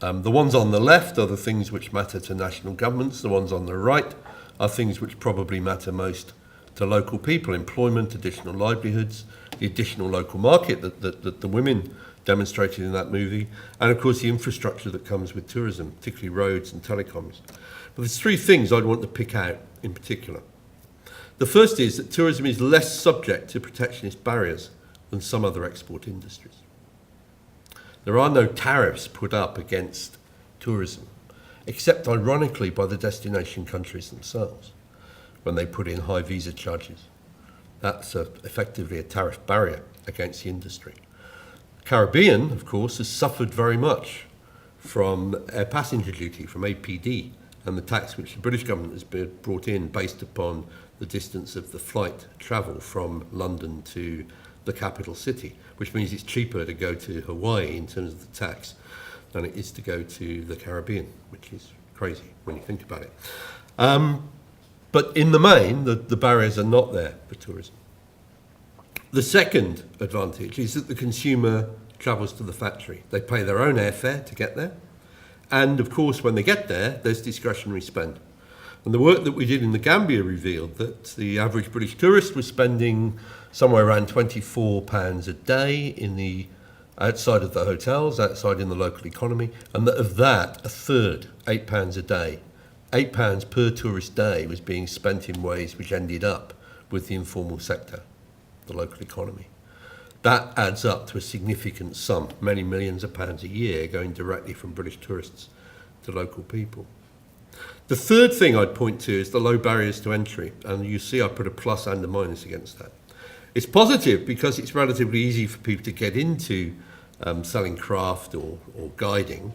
The ones on the left are the things which matter to national governments. The ones on the right are things which probably matter most to local people: employment, additional livelihoods, the additional local market that the women demonstrated in that movie, and of course the infrastructure that comes with tourism, particularly roads and telecoms. But there's three things I'd want to pick out in particular. The first is that tourism is less subject to protectionist barriers than some other export industries. There are no tariffs put up against tourism, except ironically by the destination countries themselves, when they put in high visa charges. That's effectively a tariff barrier against the industry. Caribbean, of course, has suffered very much from air passenger duty, from APD, and the tax which the British government has been brought in based upon the distance of the flight travel from London to the capital city, which means it's cheaper to go to Hawaii in terms of the tax than it is to go to the Caribbean, which is crazy when you think about it. But in the main, the barriers are not there for tourism. The second advantage is that the consumer travels to the factory. They pay their own airfare to get there. And of course, when they get there, there's discretionary spend. And the work that we did in the Gambia revealed that the average British tourist was spending somewhere around £24 a day outside of the hotels, outside in the local economy, and that of that, a third, £8 a day, £8 per tourist day was being spent in ways which ended up with the informal sector, the local economy. That adds up to a significant sum, many millions of pounds a year going directly from British tourists to local people. The third thing I'd point to is the low barriers to entry, and you see I put a plus and a minus against that. It's positive because it's relatively easy for people to get into selling craft or guiding,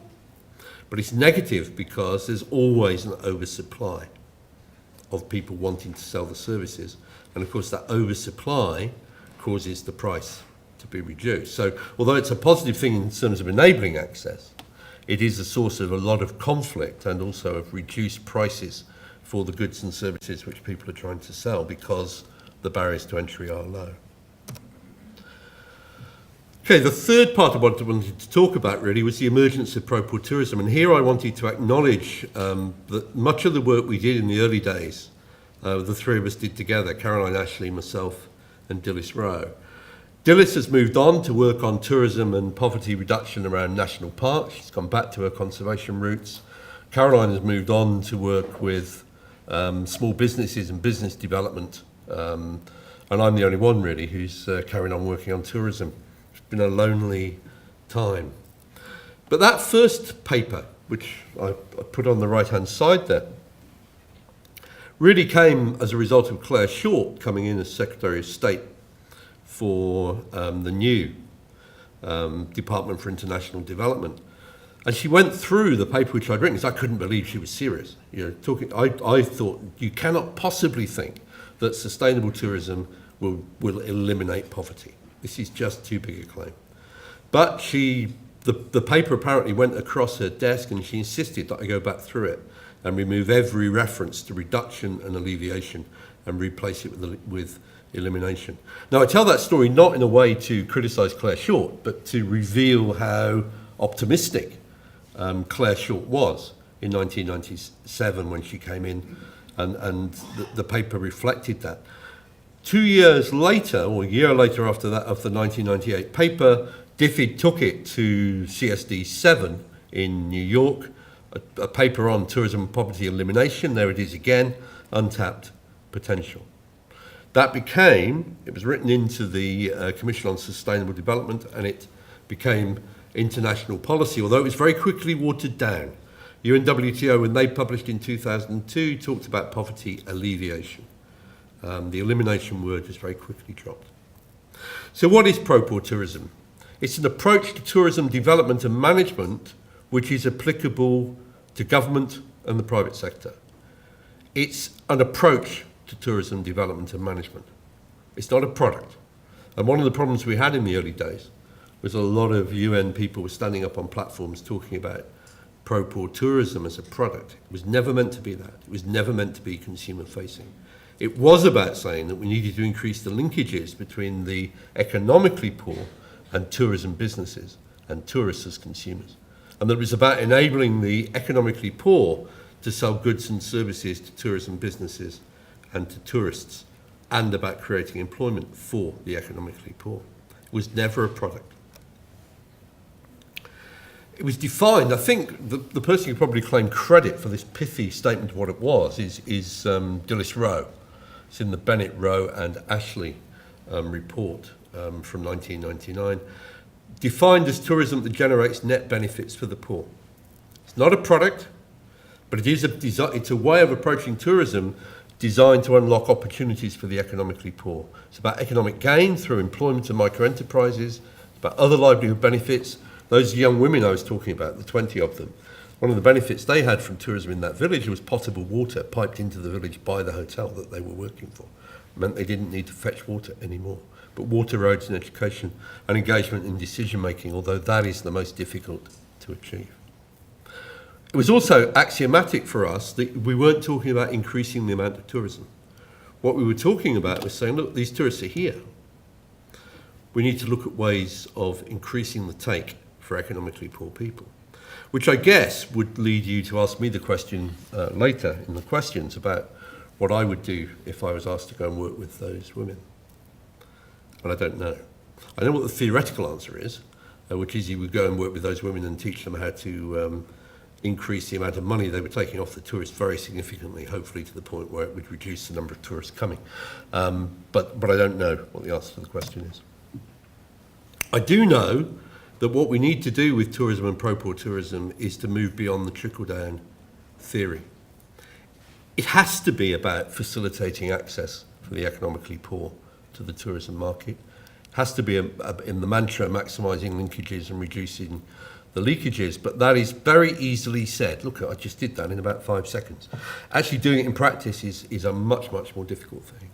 but it's negative because there's always an oversupply of people wanting to sell the services, and of course that oversupply causes the price to be reduced. So although it's a positive thing in terms of enabling access, it is a source of a lot of conflict and also of reduced prices for the goods and services which people are trying to sell because the barriers to entry are low. Okay, the third part of what I wanted to talk about really was the emergence of pro-poor tourism. And here I wanted to acknowledge that much of the work we did in the early days, the three of us did together, Caroline Ashley, myself and Dilys Rowe. Dilys has moved on to work on tourism and poverty reduction around national parks. She's gone back to her conservation roots. Caroline has moved on to work with small businesses and business development. And I'm the only one really who's carrying on working on tourism. It's been a lonely time. But that first paper, which I put on the right-hand side there, really came as a result of Claire Short coming in as Secretary of State for the new Department for International Development. And she went through the paper which I'd written because I couldn't believe she was serious. I thought, you cannot possibly think that sustainable tourism will eliminate poverty. This is just too big a claim. But the paper apparently went across her desk and she insisted that I go back through it and remove every reference to reduction and alleviation and replace it with elimination. Now, I tell that story not in a way to criticise Claire Short, but to reveal how optimistic Claire Short was in 1997 when she came in, and the paper reflected that. 2 years later, or a year later after that, of the 1998 paper, DFID took it to CSD 7 in New York, a paper on tourism and poverty elimination. There it is again, untapped potential. That it was written into the Commission on Sustainable Development, and it became international policy, although it was very quickly watered down. UNWTO, when they published in 2002, talked about poverty alleviation. The elimination word was very quickly dropped. So what is pro-poor tourism? It's an approach to tourism development and management which is applicable to government and the private sector. It's an approach to tourism development and management. It's not a product. And one of the problems we had in the early days was a lot of UN people were standing up on platforms talking about pro-poor tourism as a product. It was never meant to be that. It was never meant to be consumer-facing. It was about saying that we needed to increase the linkages between the economically poor and tourism businesses and tourists as consumers. And that it was about enabling the economically poor to sell goods and services to tourism businesses and to tourists, and about creating employment for the economically poor. It was never a product. It was defined, I think the person who probably claimed credit for this pithy statement of what it was is Dilys Rowe. It's in the Bennett, Rowe and Ashley report from 1999. Defined as tourism that generates net benefits for the poor. It's not a product, but it is it's a way of approaching tourism designed to unlock opportunities for the economically poor. It's about economic gain through employment and microenterprises. It's about other livelihood benefits. Those young women I was talking about, the 20 of them, one of the benefits they had from tourism in that village was potable water piped into the village by the hotel that they were working for. It meant they didn't need to fetch water anymore. But water, roads and education and engagement in decision making, although that is the most difficult to achieve. It was also axiomatic for us that we weren't talking about increasing the amount of tourism. What we were talking about was saying, look, these tourists are here. We need to look at ways of increasing the take for economically poor people, which I guess would lead you to ask me the question later in the questions about what I would do if I was asked to go and work with those women. And I don't know. I know what the theoretical answer is, which is you would go and work with those women and teach them how to increase the amount of money they were taking off the tourists very significantly, hopefully to the point where it would reduce the number of tourists coming. But I don't know what the answer to the question is. I do know that what we need to do with tourism and pro-poor tourism is to move beyond the trickle-down theory. It has to be about facilitating access for the economically poor to the tourism market. It has to be in the mantra maximising linkages and reducing the leakages, but that is very easily said. Look, I just did that in about 5 seconds. Actually doing it in practice is a much, much more difficult thing.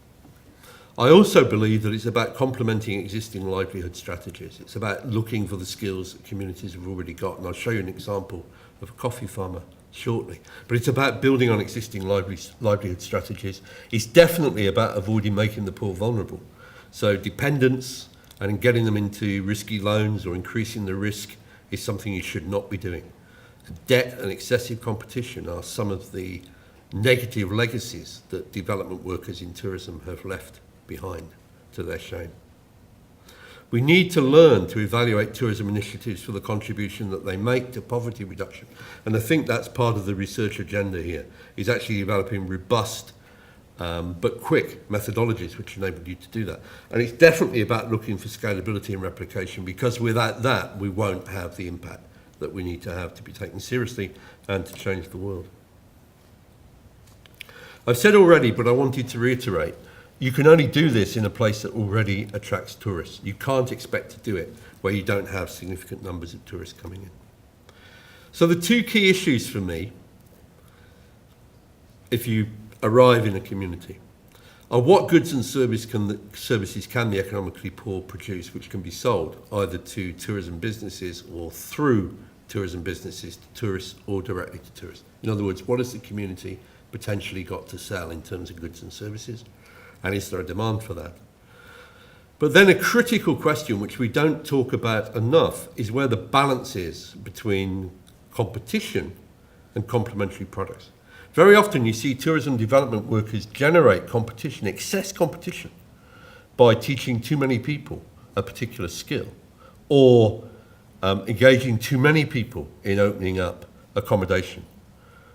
I also believe that it's about complementing existing livelihood strategies. It's about looking for the skills that communities have already got, and I'll show you an example of a coffee farmer shortly. But it's about building on existing livelihood strategies. It's definitely about avoiding making the poor vulnerable. So dependence and getting them into risky loans or increasing the risk is something you should not be doing. Debt and excessive competition are some of the negative legacies that development workers in tourism have left behind, to their shame. We need to learn to evaluate tourism initiatives for the contribution that they make to poverty reduction. And I think that's part of the research agenda here, is actually developing robust but quick methodologies which enable you to do that. And it's definitely about looking for scalability and replication, because without that we won't have the impact that we need to have to be taken seriously and to change the world. I've said already, but I wanted to reiterate, you can only do this in a place that already attracts tourists. You can't expect to do it where you don't have significant numbers of tourists coming in. So the two key issues for me, if you arrive in a community, are what goods and services can the economically poor produce, which can be sold either to tourism businesses or through tourism businesses to tourists or directly to tourists. In other words, what has the community potentially got to sell in terms of goods and services? And is there a demand for that? But then a critical question which we don't talk about enough is where the balance is between competition and complementary products. Very often you see tourism development workers generate competition, excess competition, by teaching too many people a particular skill or engaging too many people in opening up accommodation,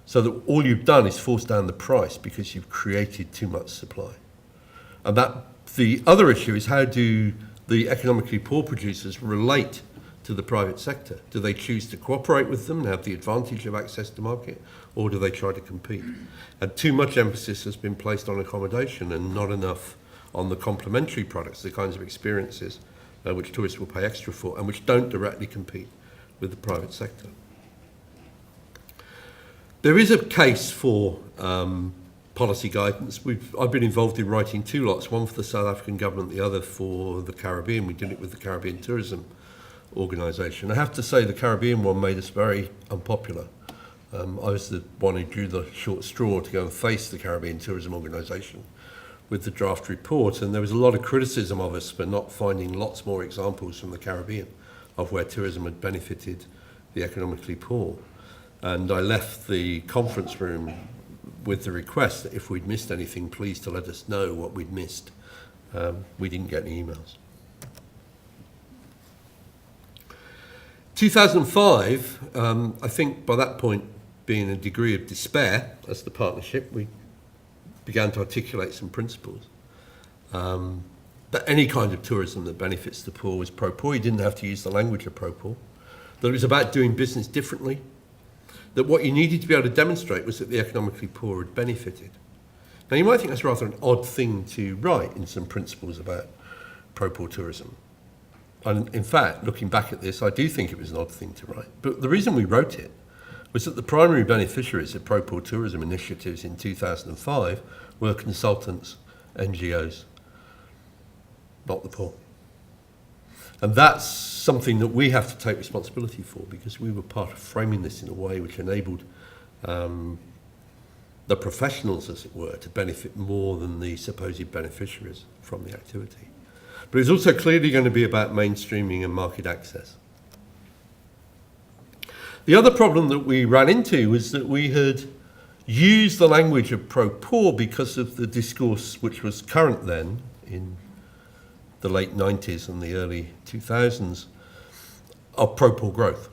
so that all you've done is force down the price because you've created too much supply. And that the other issue is, how do the economically poor producers relate to the private sector? Do they choose to cooperate with them and have the advantage of access to market, or do they try to compete? And too much emphasis has been placed on accommodation and not enough on the complementary products, the kinds of experiences which tourists will pay extra for and which don't directly compete with the private sector. There is a case for policy guidance. I've been involved in writing 2 lots, one for the South African government, the other for the Caribbean. We did it with the Caribbean Tourism Organisation. I have to say the Caribbean one made us very unpopular. I was the one who drew the short straw to go and face the Caribbean Tourism Organisation with the draft report, and there was a lot of criticism of us for not finding lots more examples from the Caribbean of where tourism had benefited the economically poor. And I left the conference room with the request that if we'd missed anything, please to let us know what we'd missed. We didn't get any emails. 2005, I think by that point, being a degree of despair as the partnership, we began to articulate some principles. That any kind of tourism that benefits the poor was pro-poor. You didn't have to use the language of pro-poor. That it was about doing business differently. That what you needed to be able to demonstrate was that the economically poor had benefited. Now, you might think that's rather an odd thing to write in some principles about pro-poor tourism. And in fact, looking back at this, I do think it was an odd thing to write. But the reason we wrote it was that the primary beneficiaries of pro-poor tourism initiatives in 2005 were consultants, NGOs, not the poor. And that's something that we have to take responsibility for, because we were part of framing this in a way which enabled the professionals, as it were, to benefit more than the supposed beneficiaries from the activity. But it's also clearly going to be about mainstreaming and market access. The other problem that we ran into was that we had used the language of pro-poor because of the discourse which was current then in the late 90s and the early 2000s of pro-poor growth.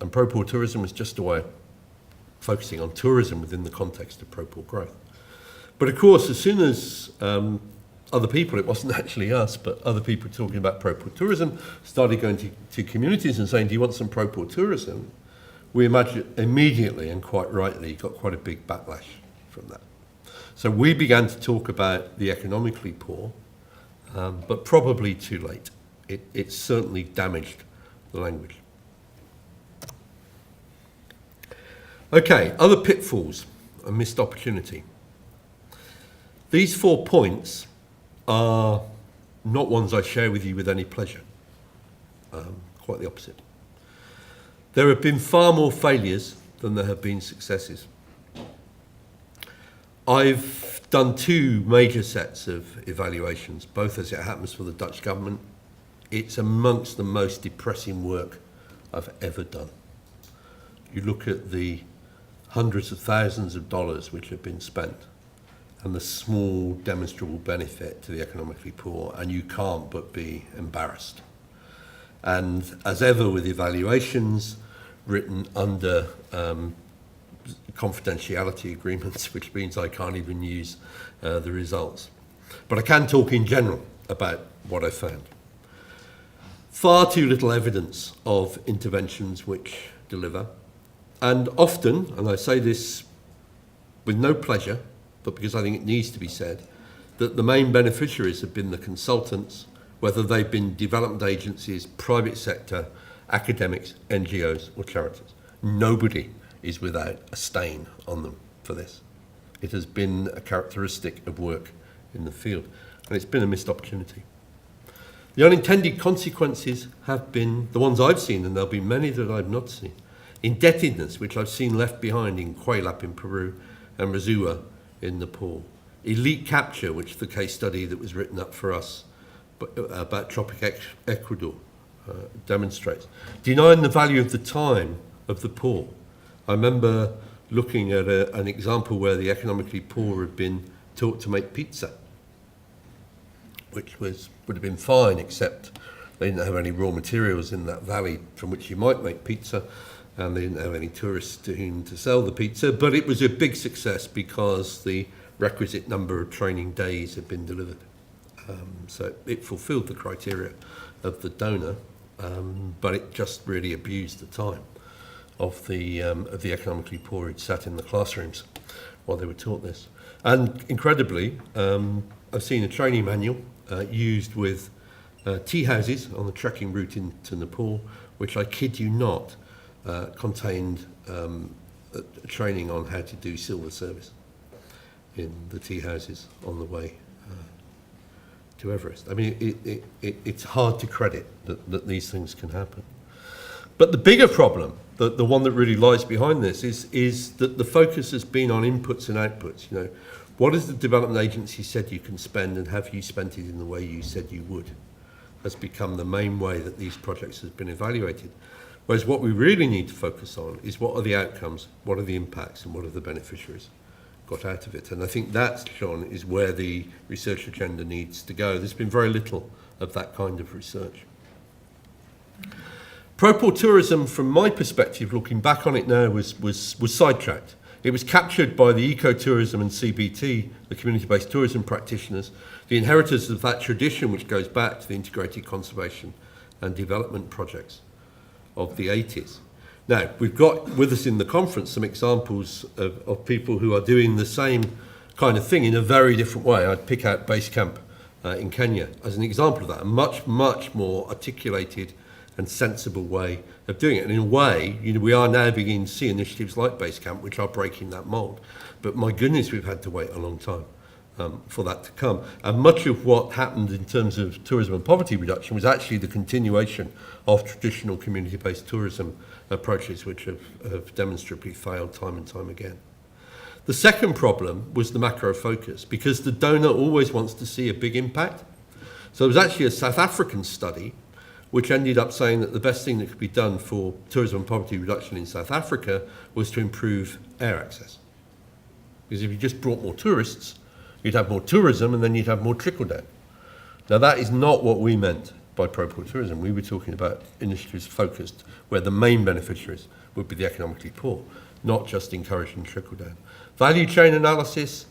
And pro-poor tourism was just a way of focusing on tourism within the context of pro-poor growth. But of course, as soon as other people, it wasn't actually us, but other people talking about pro-poor tourism, started going to communities and saying, do you want some pro-poor tourism? We imagine immediately and quite rightly got quite a big backlash from that. So we began to talk about the economically poor, but probably too late. It certainly damaged the language. Okay, other pitfalls, a missed opportunity. These 4 points are not ones I share with you with any pleasure. Quite the opposite. There have been far more failures than there have been successes. I've done 2 major sets of evaluations, both as it happens for the Dutch government. It's amongst the most depressing work I've ever done. You look at the hundreds of thousands of dollars which have been spent and the small demonstrable benefit to the economically poor, and you can't but be embarrassed. And as ever with evaluations written under confidentiality agreements, which means I can't even use the results. But I can talk in general about what I found. Far too little evidence of interventions which deliver. And often, and I say this with no pleasure, but because I think it needs to be said, that the main beneficiaries have been the consultants, whether they've been development agencies, private sector, academics, NGOs or charities. Nobody is without a stain on them for this. It has been a characteristic of work in the field, and it's been a missed opportunity. The unintended consequences have been the ones I've seen, and there'll be many that I've not seen. Indebtedness, which I've seen left behind in Quaylap in Peru and Razua in Nepal. Elite capture, which the case study that was written up for us about Tropic Ecuador demonstrates. Denying the value of the time of the poor. I remember looking at an example where the economically poor had been taught to make pizza, which would have been fine, except they didn't have any raw materials in that valley from which you might make pizza, and they didn't have any tourists to whom to sell the pizza. But it was a big success because the requisite number of training days had been delivered. So it fulfilled the criteria of the donor, but it just really abused the time of the economically poor who'd sat in the classrooms while they were taught this. And incredibly, I've seen a training manual used with tea houses on the trekking route into Nepal, which I kid you not, contained training on how to do silver service in the tea houses on the way to Everest. I mean, it's hard to credit that these things can happen. But the bigger problem, the one that really lies behind this, is that the focus has been on inputs and outputs. You know, what has the development agency said you can spend, and have you spent it in the way you said you would? Has become the main way that these projects have been evaluated. Whereas what we really need to focus on is what are the outcomes, what are the impacts, and what have the beneficiaries got out of it. And I think that, John, is where the research agenda needs to go. There's been very little of that kind of research. Pro-Poor tourism, from my perspective, looking back on it now, was sidetracked. It was captured by the ecotourism and CBT, the community-based tourism practitioners, the inheritors of that tradition which goes back to the integrated conservation and development projects of the 80s. Now, we've got with us in the conference some examples of people who are doing the same kind of thing in a very different way. I'd pick out Basecamp in Kenya as an example of that, a much, much more articulated and sensible way of doing it. And in a way, you know, we are now beginning to see initiatives like Basecamp which are breaking that mould. But my goodness, we've had to wait a long time for that to come. And much of what happened in terms of tourism and poverty reduction was actually the continuation of traditional community-based tourism approaches which have demonstrably failed time and time again. The second problem was the macro focus, because the donor always wants to see a big impact. So there was actually a South African study which ended up saying that the best thing that could be done for tourism and poverty reduction in South Africa was to improve air access. Because if you just brought more tourists, you'd have more tourism and then you'd have more trickle down. Now that is not what we meant by pro-poor tourism. We were talking about initiatives focused where the main beneficiaries would be the economically poor, not just encouraging trickle down. Value chain analysis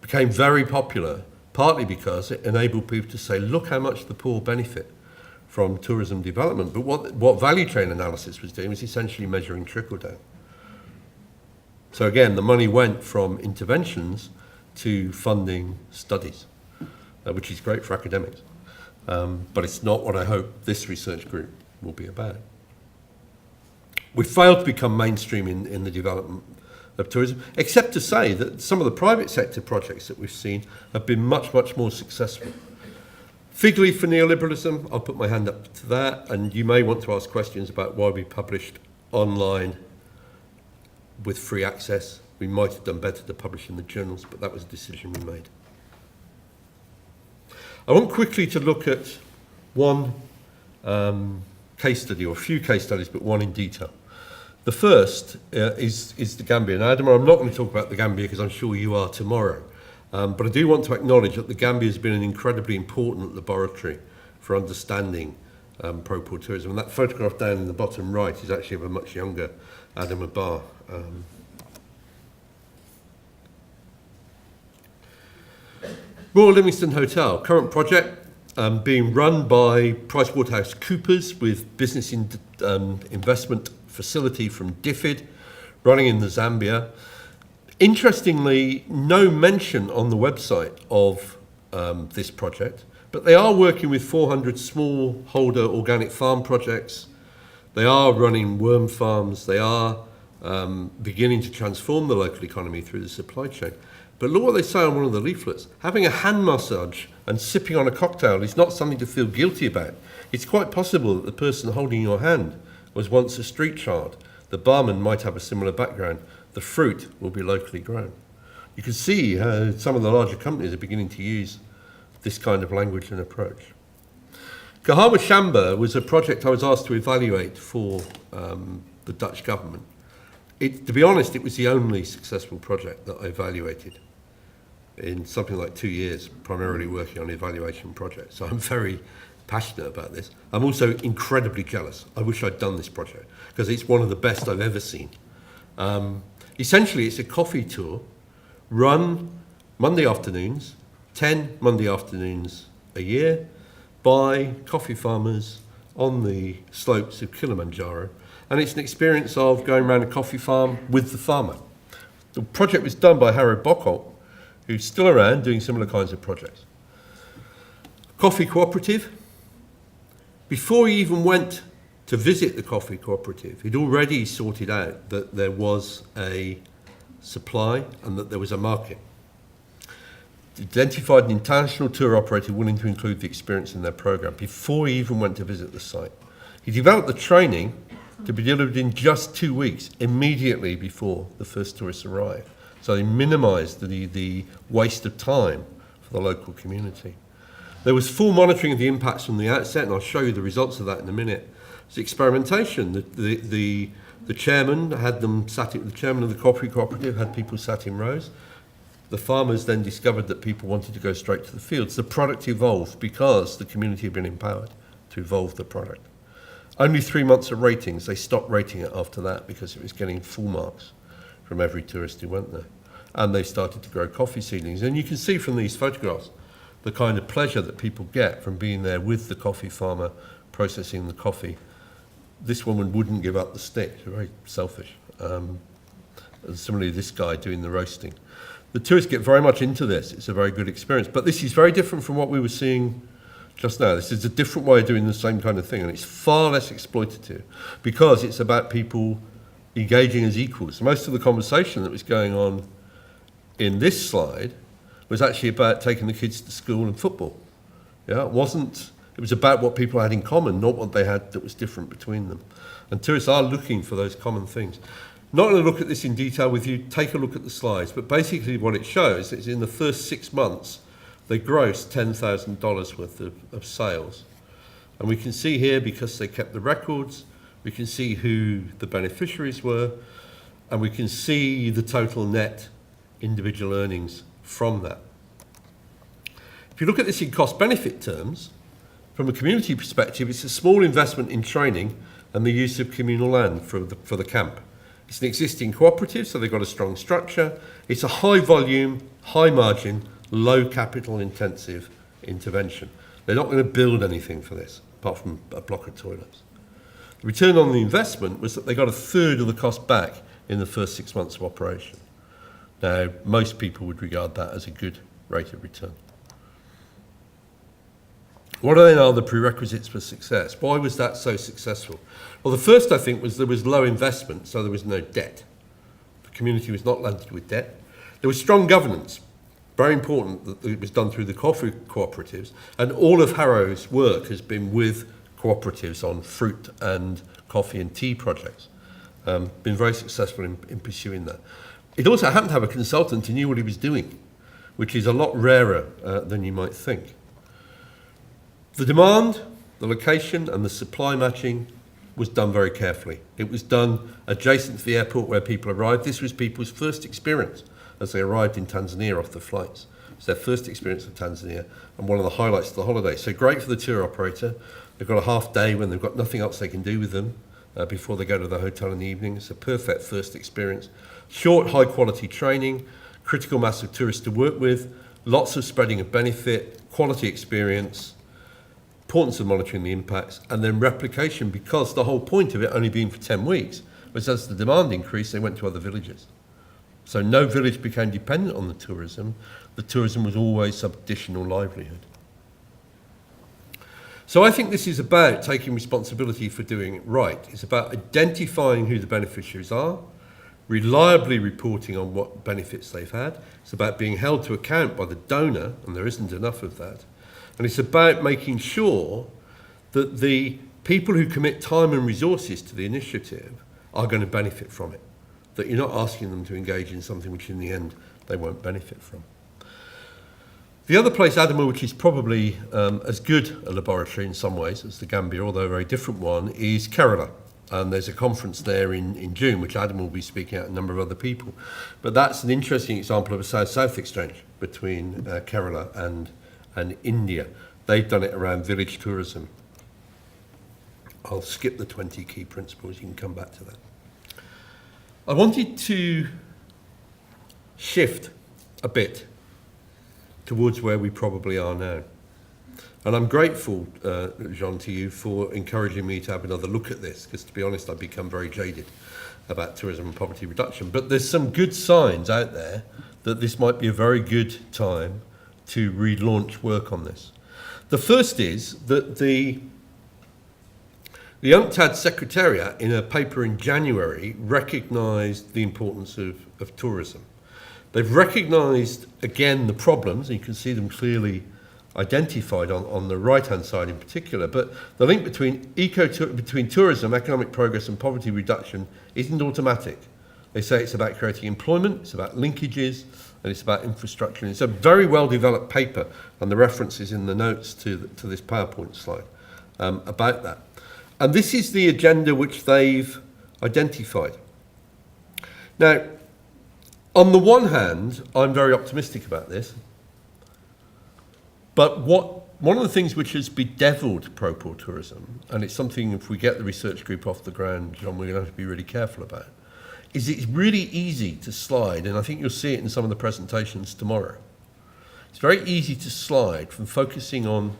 became very popular, partly because it enabled people to say, look how much the poor benefit from tourism development. But what value chain analysis was doing was essentially measuring trickle down. So again, the money went from interventions to funding studies, which is great for academics. But it's not what I hope this research group will be about. We failed to become mainstream in the development of tourism, except to say that some of the private sector projects that we've seen have been much, much more successful. Fig leaf for neoliberalism, I'll put my hand up to that, and you may want to ask questions about why we published online with free access. We might have done better to publish in the journals, but that was a decision we made. I want quickly to look at one case study, or a few case studies, but one in detail. The first is the Gambia. Now, Adam, I'm not going to talk about the Gambia because I'm sure you are tomorrow. But I do want to acknowledge that the Gambia has been an incredibly important laboratory for understanding pro-poor tourism. And that photograph down in the bottom right is actually of a much younger Adam Abbar. Royal Livingston Hotel, current project being run by PricewaterhouseCoopers with business investment facility from DFID, running in the Zambia. Interestingly, no mention on the website of this project, but they are working with 400 smallholder organic farm projects. They are running worm farms. They are beginning to transform the local economy through the supply chain. But look what they say on one of the leaflets. Having a hand massage and sipping on a cocktail is not something to feel guilty about. It's quite possible that the person holding your hand was once a street child. The barman might have a similar background. The fruit will be locally grown. You can see how some of the larger companies are beginning to use this kind of language and approach. Kahawa Shamba was a project I was asked to evaluate for the Dutch government. To be honest, it was the only successful project that I evaluated in something like 2 years, primarily working on evaluation projects. So I'm very passionate about this. I'm also incredibly jealous. I wish I'd done this project because it's one of the best I've ever seen. Essentially, it's a coffee tour run Monday afternoons, 10 Monday afternoons a year, by coffee farmers on the slopes of Kilimanjaro. And it's an experience of going around a coffee farm with the farmer. The project was done by Harry Bockholt, who's still around doing similar kinds of projects. Coffee cooperative. Before he even went to visit the coffee cooperative, he'd already sorted out that there was a supply and that there was a market. Identified an international tour operator willing to include the experience in their program before he even went to visit the site. He developed the training to be delivered in just 2 weeks, immediately before the first tourists arrived. So they minimised the waste of time for the local community. There was full monitoring of the impacts from the outset, and I'll show you the results of that in a minute. It's experimentation. The chairman had them sat in, the chairman of the coffee cooperative had people sat in rows. The farmers then discovered that people wanted to go straight to the fields. The product evolved because the community had been empowered to evolve the product. Only 3 months of ratings. They stopped rating it after that because it was getting full marks from every tourist who went there. And they started to grow coffee seedlings. And you can see from these photographs the kind of pleasure that people get from being there with the coffee farmer processing the coffee. This woman wouldn't give up the stick. She's very selfish. And similarly, this guy doing the roasting. The tourists get very much into this. It's a very good experience. But this is very different from what we were seeing just now. This is a different way of doing the same kind of thing, and it's far less exploitative because it's about people engaging as equals. Most of the conversation that was going on in this slide was actually about taking the kids to school and football. Yeah, it was about what people had in common, not what they had that was different between them. And tourists are looking for those common things. Not going to look at this in detail with you, take a look at the slides, but basically what it shows is in the first 6 months, they grossed $10,000 worth of sales. And we can see here, because they kept the records, we can see who the beneficiaries were, and we can see the total net individual earnings from that. If you look at this in cost-benefit terms, from a community perspective, it's a small investment in training and the use of communal land for the camp. It's an existing cooperative, so they've got a strong structure. It's a high volume, high margin, low capital intensive intervention. They're not going to build anything for this, apart from a block of toilets. The return on the investment was that they got a third of the cost back in the first 6 months of operation. Now, most people would regard that as a good rate of return. What are then the prerequisites for success? Why was that so successful? Well, the first, I think, was there was low investment, so there was no debt. The community was not landed with debt. There was strong governance. Very important that it was done through the coffee cooperatives, and all of Harrow's work has been with cooperatives on fruit and coffee and tea projects. Been very successful in pursuing that. It also happened to have a consultant who knew what he was doing, which is a lot rarer than you might think. The demand, the location, and the supply matching was done very carefully. It was done adjacent to the airport where people arrived. This was people's first experience as they arrived in Tanzania off the flights. It's their first experience of Tanzania and one of the highlights of the holiday. So great for the tour operator. They've got a half day when they've got nothing else they can do with them before they go to the hotel in the evening. It's a perfect first experience. Short, high quality training, critical mass of tourists to work with, lots of spreading of benefit, quality experience, importance of monitoring the impacts, and then replication, because the whole point of it only being for 10 weeks was as the demand increased, they went to other villages. So no village became dependent on the tourism. The tourism was always some additional livelihood. So I think this is about taking responsibility for doing it right. It's about identifying who the beneficiaries are, reliably reporting on what benefits they've had. It's about being held to account by the donor, and there isn't enough of that. And it's about making sure that the people who commit time and resources to the initiative are going to benefit from it, that you're not asking them to engage in something which in the end they won't benefit from. The other place, Adama, which is probably as good a laboratory in some ways as the Gambia, although a very different one, is Kerala. And there's a conference there in June, which Adam will be speaking at, a number of other people. But that's an interesting example of a South-South exchange between Kerala and India. They've done it around village tourism. I'll skip the 20 key principles, you can come back to that. I wanted to shift a bit towards where we probably are now. And I'm grateful, Jean, to you for encouraging me to have another look at this, because to be honest, I've become very jaded about tourism and poverty reduction. But there's some good signs out there that this might be a very good time to relaunch work on this. The first is that the UNCTAD Secretariat, in a paper in January, recognised the importance of tourism. They've recognised, again, the problems, and you can see them clearly identified on the right-hand side in particular, but the link between tourism, economic progress and poverty reduction isn't automatic. They say it's about creating employment, it's about linkages, and it's about infrastructure. And it's a very well-developed paper, and the references in the notes to this PowerPoint slide about that. And this is the agenda which they've identified. Now, on the one hand, I'm very optimistic about this, but one of the things which has bedeviled pro-poor tourism, and it's something if we get the research group off the ground, John, we're going to have to be really careful about, is it's really easy to slide, and I think you'll see it in some of the presentations tomorrow. It's very easy to slide from focusing on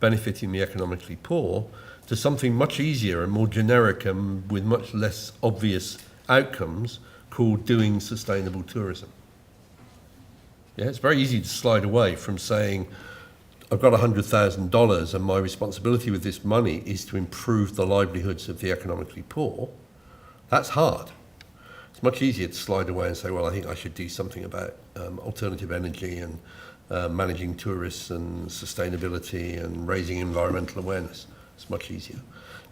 benefiting the economically poor to something much easier and more generic and with much less obvious outcomes called doing sustainable tourism. Yeah, it's very easy to slide away from saying, I've got $100,000 and my responsibility with this money is to improve the livelihoods of the economically poor. That's hard. It's much easier to slide away and say, well, I think I should do something about alternative energy and managing tourists and sustainability and raising environmental awareness. It's much easier.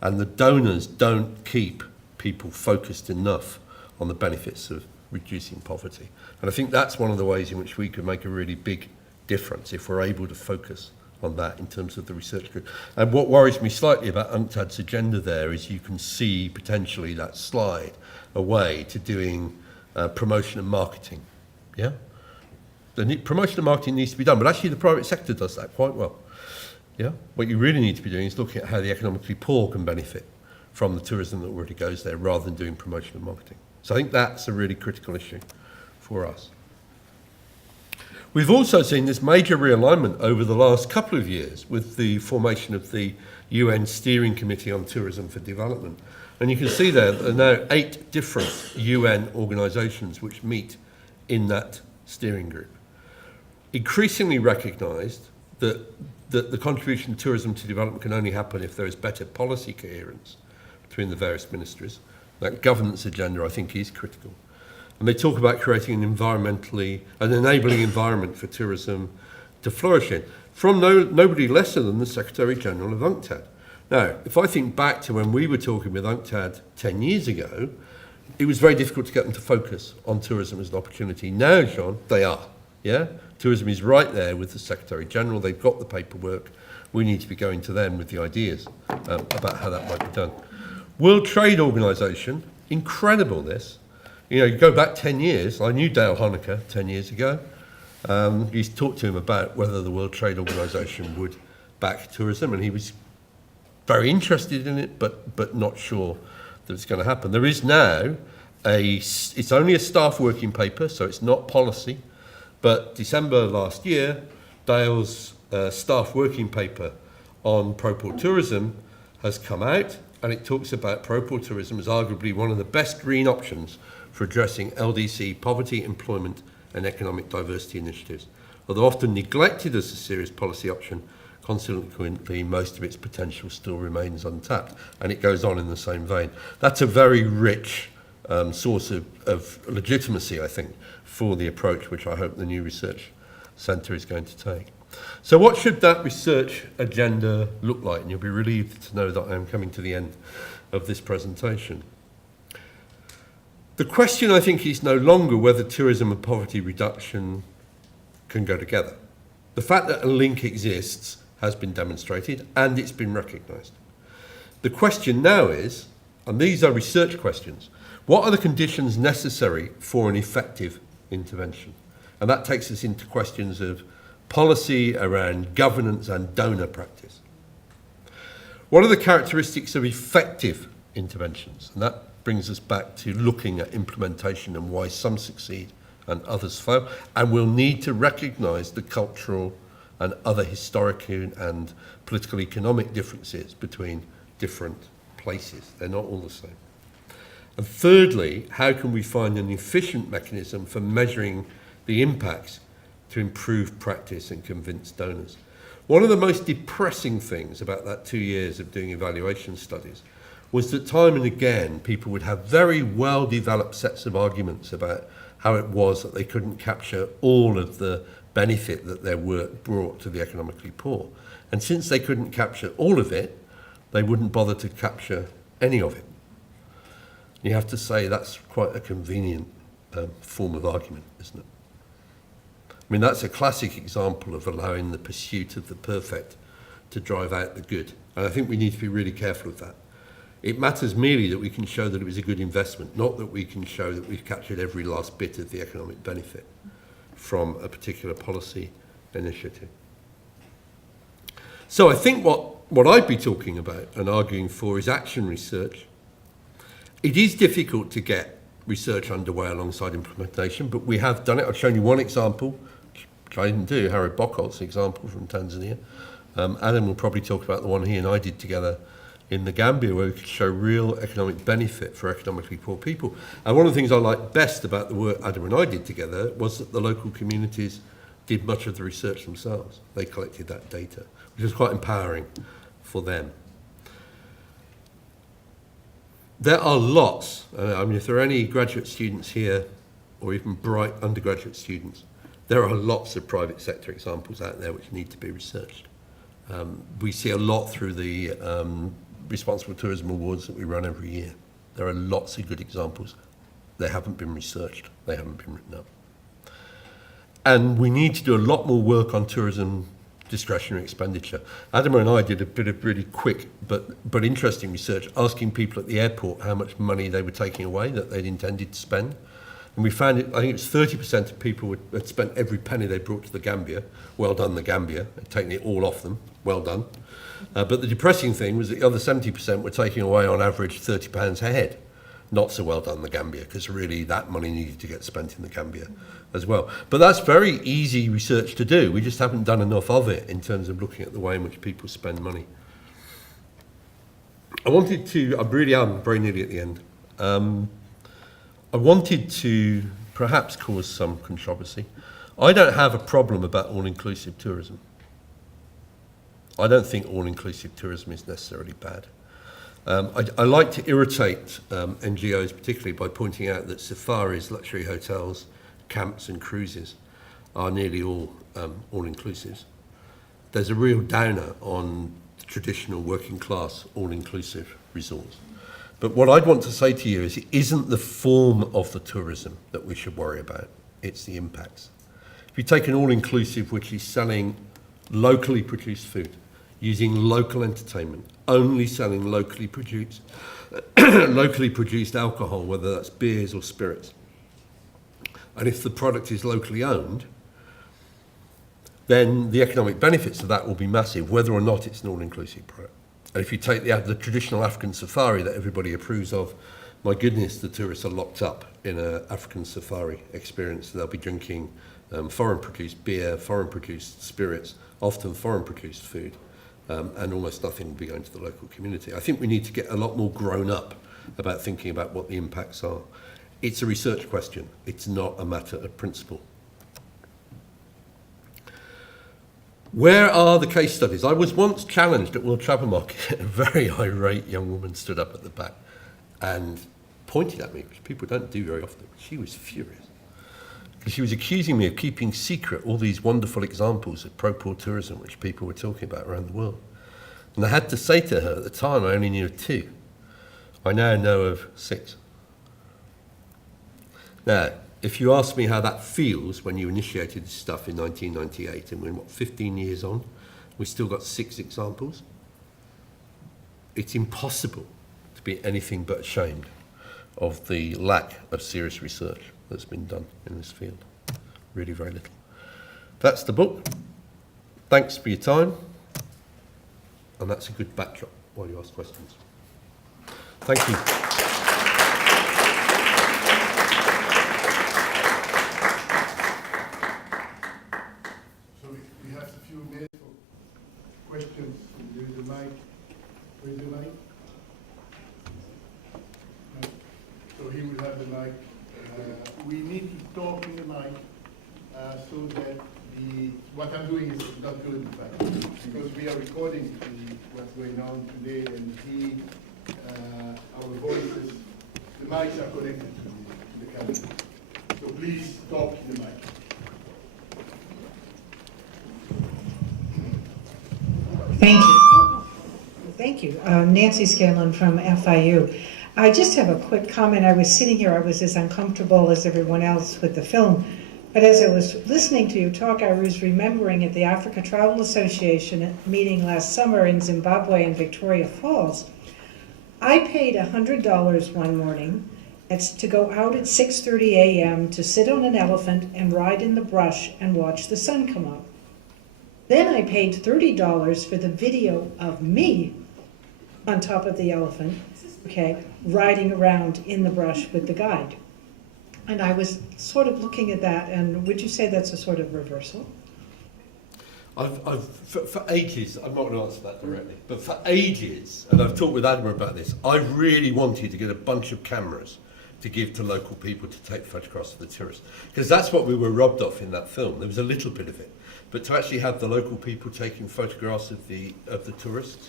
And the donors don't keep people focused enough on the benefits of reducing poverty. And I think that's one of the ways in which we could make a really big difference if we're able to focus on that in terms of the research group. And what worries me slightly about UNCTAD's agenda there is you can see potentially that slide away to doing promotion and marketing. Yeah? Promotion and marketing needs to be done, but actually the private sector does that quite well. Yeah? What you really need to be doing is looking at how the economically poor can benefit from the tourism that already goes there rather than doing promotion and marketing. So I think that's a really critical issue for us. We've also seen this major realignment over the last couple of years with the formation of the UN Steering Committee on Tourism for Development. And you can see there are now 8 different UN organisations which meet in that steering group. Increasingly recognised that the contribution of tourism to development can only happen if there is better policy coherence between the various ministries. That governance agenda, I think, is critical. And they talk about creating an enabling environment for tourism to flourish in, from nobody lesser than the Secretary-General of UNCTAD. Now, if I think back to when we were talking with UNCTAD 10 years ago, it was very difficult to get them to focus on tourism as an opportunity. Now, John, they are. Yeah? Tourism is right there with the Secretary-General. They've got the paperwork. We need to be going to them with the ideas about how that might be done. World Trade Organization, incredible this. You know, you go back 10 years, I knew Dale Honecker 10 years ago. He's talked to him about whether the World Trade Organization would back tourism, and he was very interested in it, but not sure that it's going to happen. There is now it's only a staff working paper, so it's not policy, but December last year, Dale's staff working paper on pro-poor tourism has come out, and it talks about pro-poor tourism as arguably one of the best green options for addressing LDC poverty, employment and economic diversity initiatives. Although often neglected as a serious policy option, consequently most of its potential still remains untapped. And it goes on in the same vein. That's a very rich source of legitimacy, I think, for the approach which I hope the new research centre is going to take. So what should that research agenda look like? And you'll be relieved to know that I am coming to the end of this presentation. The question, I think, is no longer whether tourism and poverty reduction can go together. The fact that a link exists has been demonstrated and it's been recognised. The question now is, and these are research questions, what are the conditions necessary for an effective intervention? And that takes us into questions of policy around governance and donor practice. What are the characteristics of effective interventions? And that brings us back to looking at implementation and why some succeed and others fail. And we'll need to recognise the cultural and other historical and political economic differences between different places. They're not all the same. And thirdly, how can we find an efficient mechanism for measuring the impacts to improve practice and convince donors? One of the most depressing things about that 2 years of doing evaluation studies was that time and again people would have very well developed sets of arguments about how it was that they couldn't capture all of the benefit that their work brought to the economically poor. And since they couldn't capture all of it, they wouldn't bother to capture any of it. You have to say that's quite a convenient form of argument, isn't it? I mean, that's a classic example of allowing the pursuit of the perfect to drive out the good. And I think we need to be really careful of that. It matters merely that we can show that it was a good investment, not that we can show that we've captured every last bit of the economic benefit from a particular policy initiative. So I think what I'd be talking about and arguing for is action research. It is difficult to get research underway alongside implementation, but we have done it. I've shown you one example, which I didn't do, Harry Bockholt's example from Tanzania. Adam will probably talk about the one he and I did together in the Gambia, where we could show real economic benefit for economically poor people. And one of the things I liked best about the work Adam and I did together was that the local communities did much of the research themselves. They collected that data, which was quite empowering for them. There are lots, I mean, if there are any graduate students here, or even bright undergraduate students, there are lots of private sector examples out there which need to be researched. We see a lot through the Responsible Tourism Awards that we run every year. There are lots of good examples. They haven't been researched. They haven't been written up. And we need to do a lot more work on tourism discretionary expenditure. Adam and I did a bit of really quick but interesting research, asking people at the airport how much money they were taking away that they'd intended to spend. And we found I think it was 30% of people had spent every penny they brought to the Gambia. Well done, the Gambia. They'd taken it all off them. Well done. But the depressing thing was that the other 70% were taking away on average £30 a head. Not so well done, the Gambia, because really that money needed to get spent in the Gambia as well. But that's very easy research to do. We just haven't done enough of it in terms of looking at the way in which people spend money. I really am very nearly at the end. I wanted to perhaps cause some controversy. I don't have a problem about all-inclusive tourism. I don't think all-inclusive tourism is necessarily bad. I like to irritate NGOs particularly by pointing out that safaris, luxury hotels, camps and cruises are nearly all all-inclusives. There's a real downer on traditional working class all-inclusive resorts. But what I'd want to say to you is it isn't the form of the tourism that we should worry about, it's the impacts. If you take an all-inclusive which is selling locally produced food, using local entertainment, only selling locally produced alcohol, whether that's beers or spirits. And if the product is locally owned, then the economic benefits of that will be massive, whether or not it's an all-inclusive product. And if you take the traditional African safari that everybody approves of, my goodness, the tourists are locked up in an African safari experience. They'll be drinking foreign-produced beer, foreign-produced spirits, often foreign-produced food. And almost nothing will be going to the local community. I think we need to get a lot more grown up about thinking about what the impacts are. It's a research question. It's not a matter of principle. Where are the case studies? I was once challenged at World Travel Market. A very irate young woman stood up at the back and pointed at me, which people don't do very often. She was furious. Because she was accusing me of keeping secret all these wonderful examples of pro-poor tourism which people were talking about around the world. And I had to say to her, at the time I only knew of 2. I now know of 6. Now, if you ask me how that feels when you initiated this stuff in 1998, and we're, 15 years on, we've still got 6 examples, it's impossible to be anything but ashamed of the lack of serious research that's been done in this field. Really very little. That's the book. Thanks for your time. And that's a good backdrop while you ask questions. Thank you. So we have a few minutes. so that what I'm doing is not good, in fact, because we are recording what's going on today, and our voices, the mics are connected to the camera. So please talk to the mic. Thank you. Thank you. Nancy Scanlon from FIU. I just have a quick comment. I was sitting here, I was as uncomfortable as everyone else with the film, but as I was listening to you talk, I was remembering at the Africa Travel Association meeting last summer in Zimbabwe in Victoria Falls, I paid $100 one morning to go out at 6:30 a.m. to sit on an elephant and ride in the brush and watch the sun come up. Then I paid $30 for the video of me on top of the elephant, okay, riding around in the brush with the guide. And I was sort of looking at that, and would you say that's a sort of reversal? For ages, I'm not going to answer that directly, but for ages, and I've talked with Adam about this, I really wanted to get a bunch of cameras to give to local people to take photographs of the tourists. Because that's what we were robbed of in that film. There was a little bit of it. But to actually have the local people taking photographs of the tourists.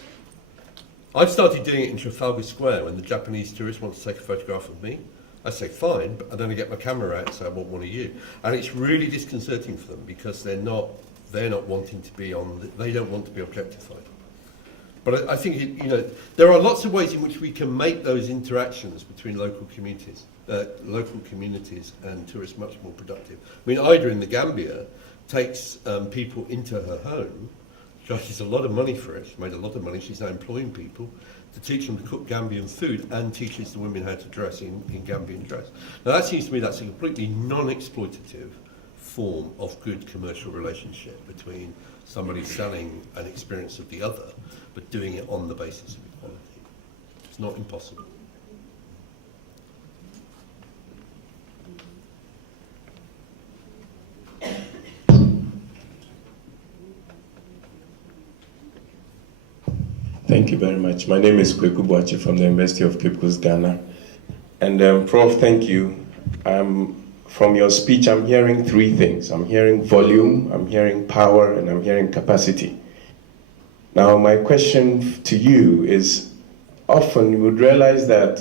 I've started doing it in Trafalgar Square when the Japanese tourists want to take a photograph of me. I say, fine, but then I get my camera out and say, I want one of you. And it's really disconcerting for them because they're not wanting to be they don't want to be objectified. But I think, there are lots of ways in which we can make those interactions between local communities and tourists much more productive. I mean, Ida in the Gambia takes people into her home, charges a lot of money for it, she made a lot of money, she's now employing people to teach them to cook Gambian food and teaches the women how to dress in Gambian dress. Now that seems to me that's a completely non-exploitative form of good commercial relationship between somebody selling an experience of the other, but doing it on the basis of equality. It's not impossible. Thank you very much. My name is Kweku Boachi from the University of Cape Coast, Ghana. And Prof, thank you. From your speech, I'm hearing three things. I'm hearing volume, I'm hearing power, and I'm hearing capacity. Now, my question to you is, often you would realize that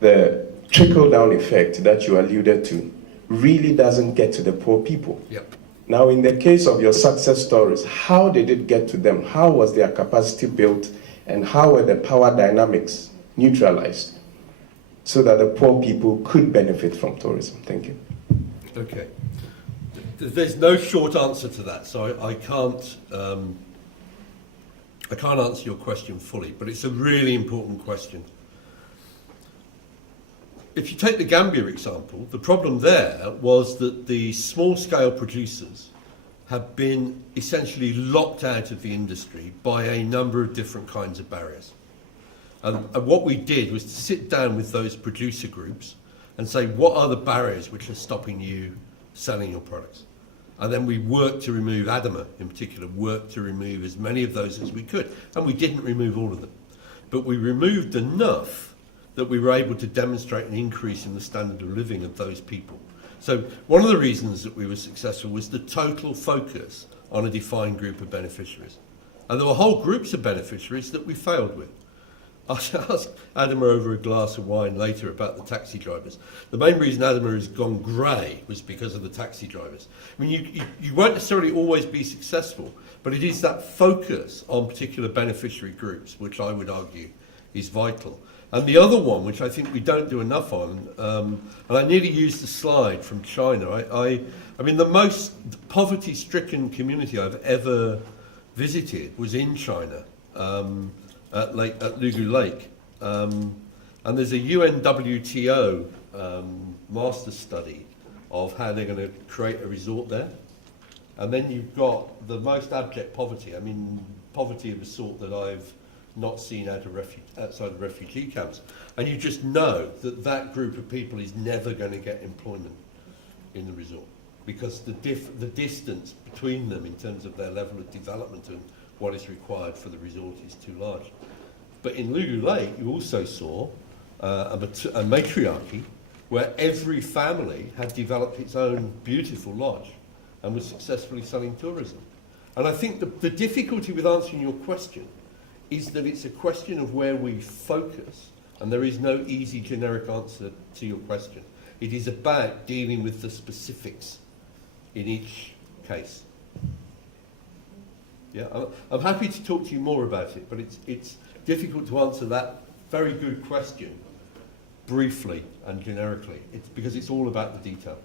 the trickle-down effect that you alluded to really doesn't get to the poor people. Yep. Now, in the case of your success stories, how did it get to them? How was their capacity built? And how were the power dynamics neutralized so that the poor people could benefit from tourism? Thank you. Okay. There's no short answer to that, so I can't answer your question fully, but it's a really important question. If you take the Gambia example, the problem there was that the small-scale producers have been essentially locked out of the industry by a number of different kinds of barriers. And what we did was to sit down with those producer groups and say, what are the barriers which are stopping you selling your products? And then we worked to remove, Adama in particular, worked to remove as many of those as we could. And we didn't remove all of them. But we removed enough that we were able to demonstrate an increase in the standard of living of those people. So one of the reasons that we were successful was the total focus on a defined group of beneficiaries. And there were whole groups of beneficiaries that we failed with. I asked Adama over a glass of wine later about the taxi drivers. The main reason Adama has gone grey was because of the taxi drivers. I mean, you won't necessarily always be successful, but it is that focus on particular beneficiary groups, which I would argue is vital. And the other one, which I think we don't do enough on, and I nearly used the slide from China. I mean, the most poverty-stricken community I've ever visited was in China, at Lugu Lake. And there's a UNWTO master study of how they're going to create a resort there. And then you've got the most abject poverty. I mean, poverty of a sort that I've not seen outside of refugee camps. And you just know that that group of people is never going to get employment in the resort because the distance between them in terms of their level of development and what is required for the resort is too large. But in Lugu Lake, you also saw a matriarchy where every family had developed its own beautiful lodge. and was successfully selling tourism. And I think the difficulty with answering your question is that it's a question of where we focus, and there is no easy generic answer to your question. It is about dealing with the specifics in each case. Yeah, I'm happy to talk to you more about it, but it's difficult to answer that very good question briefly and generically. It's because it's all about the detail.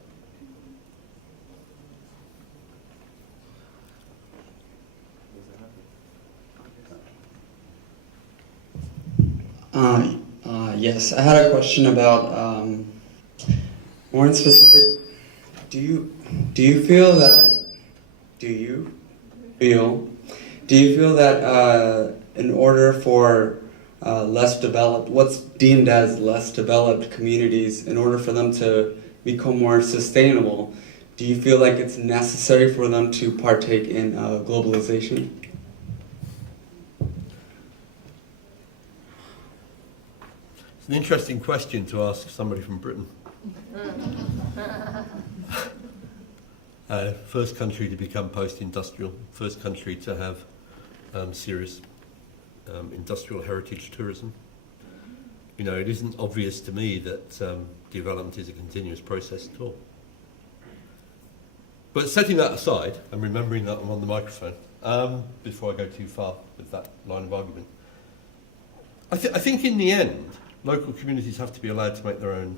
Yes, I had a question about more in specific. Do you feel that in order for what's deemed as less developed communities, in order for them to become more sustainable, do you feel like it's necessary for them to partake in globalization? It's an interesting question to ask somebody from Britain. First country to become post-industrial, first country to have serious industrial heritage tourism. You know, it isn't obvious to me that development is a continuous process at all. But setting that aside, and remembering that I'm on the microphone, before I go too far with that line of argument, I think in the end, local communities have to be allowed to make their own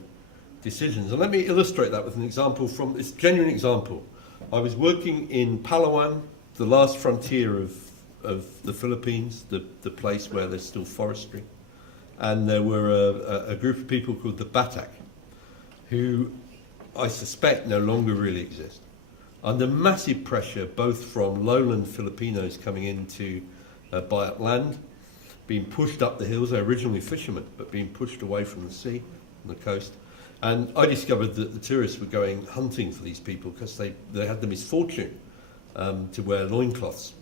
decisions. And let me illustrate that with an example from, it's a genuine example. I was working in Palawan, the last frontier of the Philippines, the place where there's still forestry. And there were a group of people called the Batak, who I suspect no longer really exist. Under massive pressure, both from lowland Filipinos coming in to buy up land, being pushed up the hills. They were originally fishermen, but being pushed away from the sea, from the coast. And I discovered that the tourists were going hunting for these people because they had the misfortune to wear loincloths,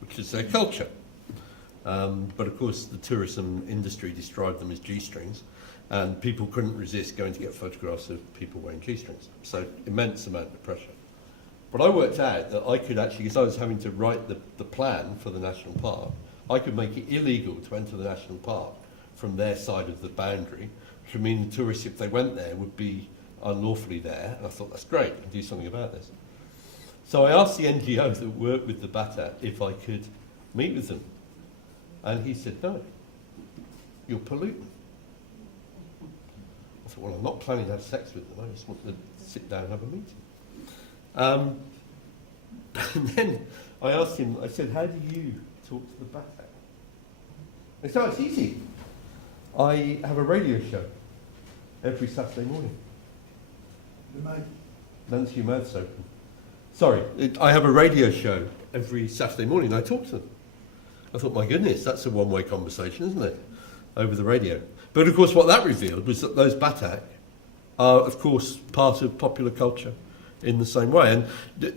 which is their culture. But of course, the tourism industry described them as G-strings, and people couldn't resist going to get photographs of people wearing G-strings. So immense amount of pressure. But I worked out that I could actually, because I was having to write the plan for the national park, I could make it illegal to enter the national park from their side of the boundary, which would mean the tourists, if they went there, would be unlawfully there. And I thought, that's great, I can do something about this. So I asked the NGO that worked with the Batak if I could meet with them. And he said, no, you're polluting. I thought, well, I'm not planning to have sex with them, I just want to sit down and have a meeting. And then I asked him, I said, how do you talk to the Batak? He said, oh, it's easy. I have a radio show every Saturday morning. Nancy, your mouth's open. Sorry, I have a radio show every Saturday morning and I talk to them. I thought, my goodness, that's a one-way conversation, isn't it? Over the radio. But of course what that revealed was that those Batak are, of course, part of popular culture in the same way. And,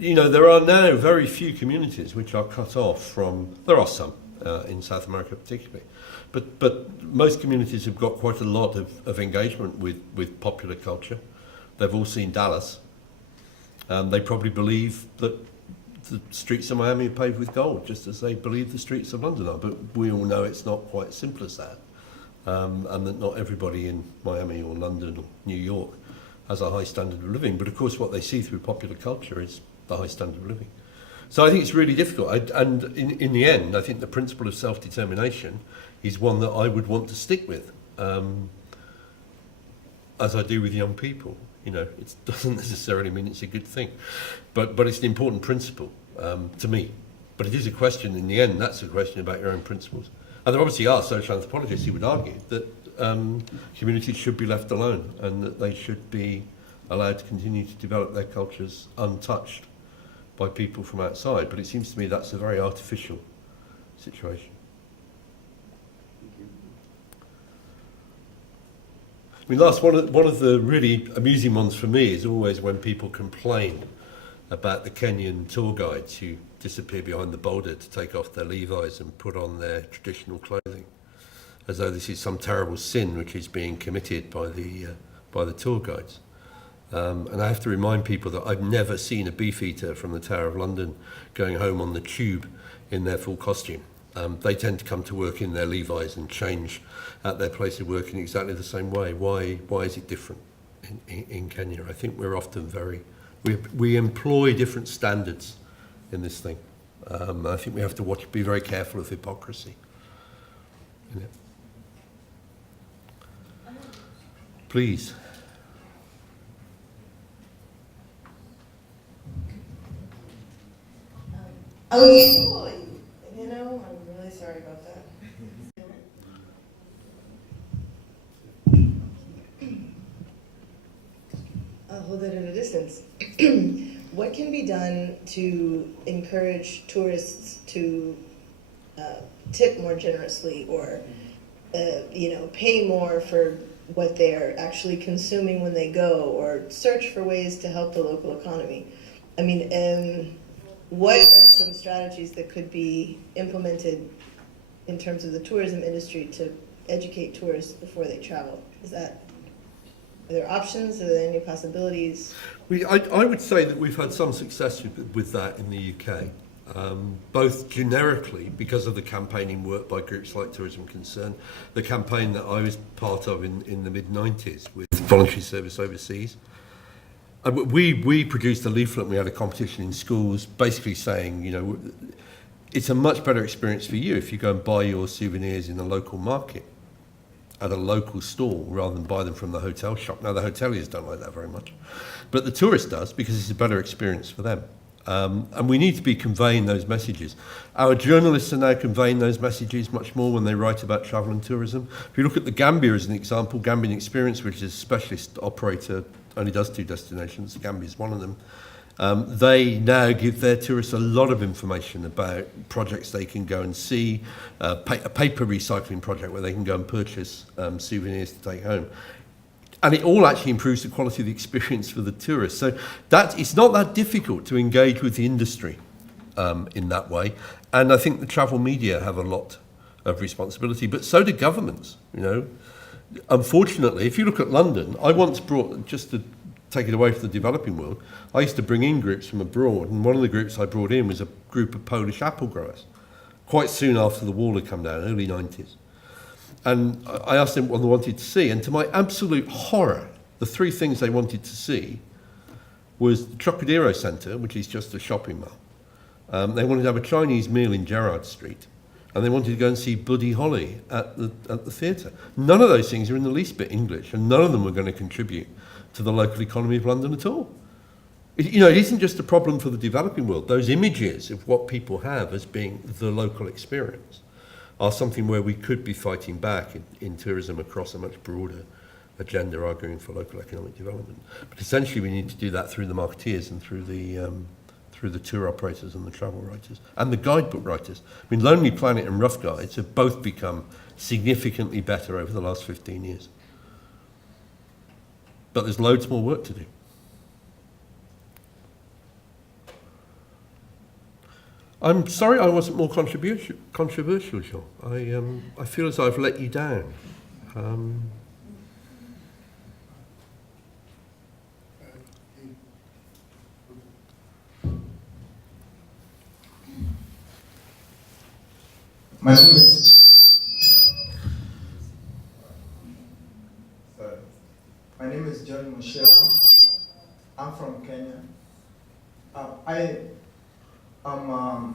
you know, there are now very few communities which are cut off from, there are some in South America particularly, but most communities have got quite a lot of engagement with popular culture. They've all seen Dallas. They probably believe that the streets of Miami are paved with gold, just as they believe the streets of London are. But we all know it's not quite as simple as that, and that not everybody in Miami or London or New York has a high standard of living. But of course what they see through popular culture is the high standard of living. So I think it's really difficult. And in the end, I think the principle of self-determination is one that I would want to stick with, as I do with young people. You know, it doesn't necessarily mean it's a good thing, but it's an important principle to me. But it is a question, in the end, that's a question about your own principles. And there obviously are social anthropologists who would argue that communities should be left alone and that they should be allowed to continue to develop their cultures untouched by people from outside. But it seems to me that's a very artificial situation. I mean, last one of the really amusing ones for me is always when people complain about the Kenyan tour guides who disappear behind the boulder to take off their Levi's and put on their traditional clothing, as though this is some terrible sin which is being committed by the tour guides. And I have to remind people that I've never seen a beefeater from the Tower of London going home on the tube in their full costume. They tend to come to work in their Levi's and change at their place of work in exactly the same way. Why is it different in Kenya? I think we're often we employ different standards in this thing. I think we have to be very careful of hypocrisy. In it. Please. Oh, you know, I'm really sorry about that. I'll hold it at a distance. What can be done to encourage tourists to tip more generously, or pay more for what they're actually consuming when they go, or search for ways to help the local economy? I mean, what are some strategies that could be implemented in terms of the tourism industry to educate tourists before they travel? Are there options? Are there any possibilities? I would say that we've had some success with that in the UK, both generically because of the campaigning work by groups like Tourism Concern, the campaign that I was part of in the mid-90s with Voluntary Service Overseas. We produced a leaflet and we had a competition in schools basically saying, it's a much better experience for you if you go and buy your souvenirs in a local market at a local stall rather than buy them from the hotel shop. Now, the hoteliers don't like that very much, but the tourist does because it's a better experience for them. And we need to be conveying those messages. Our journalists are now conveying those messages much more when they write about travel and tourism. If you look at the Gambia as an example, Gambian Experience, which is a specialist operator, only does 2 destinations, Gambia is one of them. They now give their tourists a lot of information about projects they can go and see, a paper recycling project where they can go and purchase souvenirs to take home. And it all actually improves the quality of the experience for the tourists. So it's not that difficult to engage with the industry in that way. And I think the travel media have a lot of responsibility, but so do governments, Unfortunately, if you look at London, I once brought, just to take it away from the developing world, I used to bring in groups from abroad, and one of the groups I brought in was a group of Polish apple growers, quite soon after the wall had come down, early 90s. And I asked them what they wanted to see, and to my absolute horror, the 3 things they wanted to see was the Trocadero Centre, which is just a shopping mall. They wanted to have a Chinese meal in Gerrard Street, and they wanted to go and see Buddy Holly at the theatre. None of those things are in the least bit English, and none of them were going to contribute to the local economy of London at all. It isn't just a problem for the developing world. Those images of what people have as being the local experience are something where we could be fighting back in tourism across a much broader agenda, arguing for local economic development. But essentially we need to do that through the marketeers and through the tour operators and the travel writers and the guidebook writers. I mean, Lonely Planet and Rough Guides have both become significantly better over the last 15 years. But there's loads more work to do. I'm sorry I wasn't more controversial, Jean. I feel as though I've let you down. My name is John Mushela. I'm from Kenya. I am a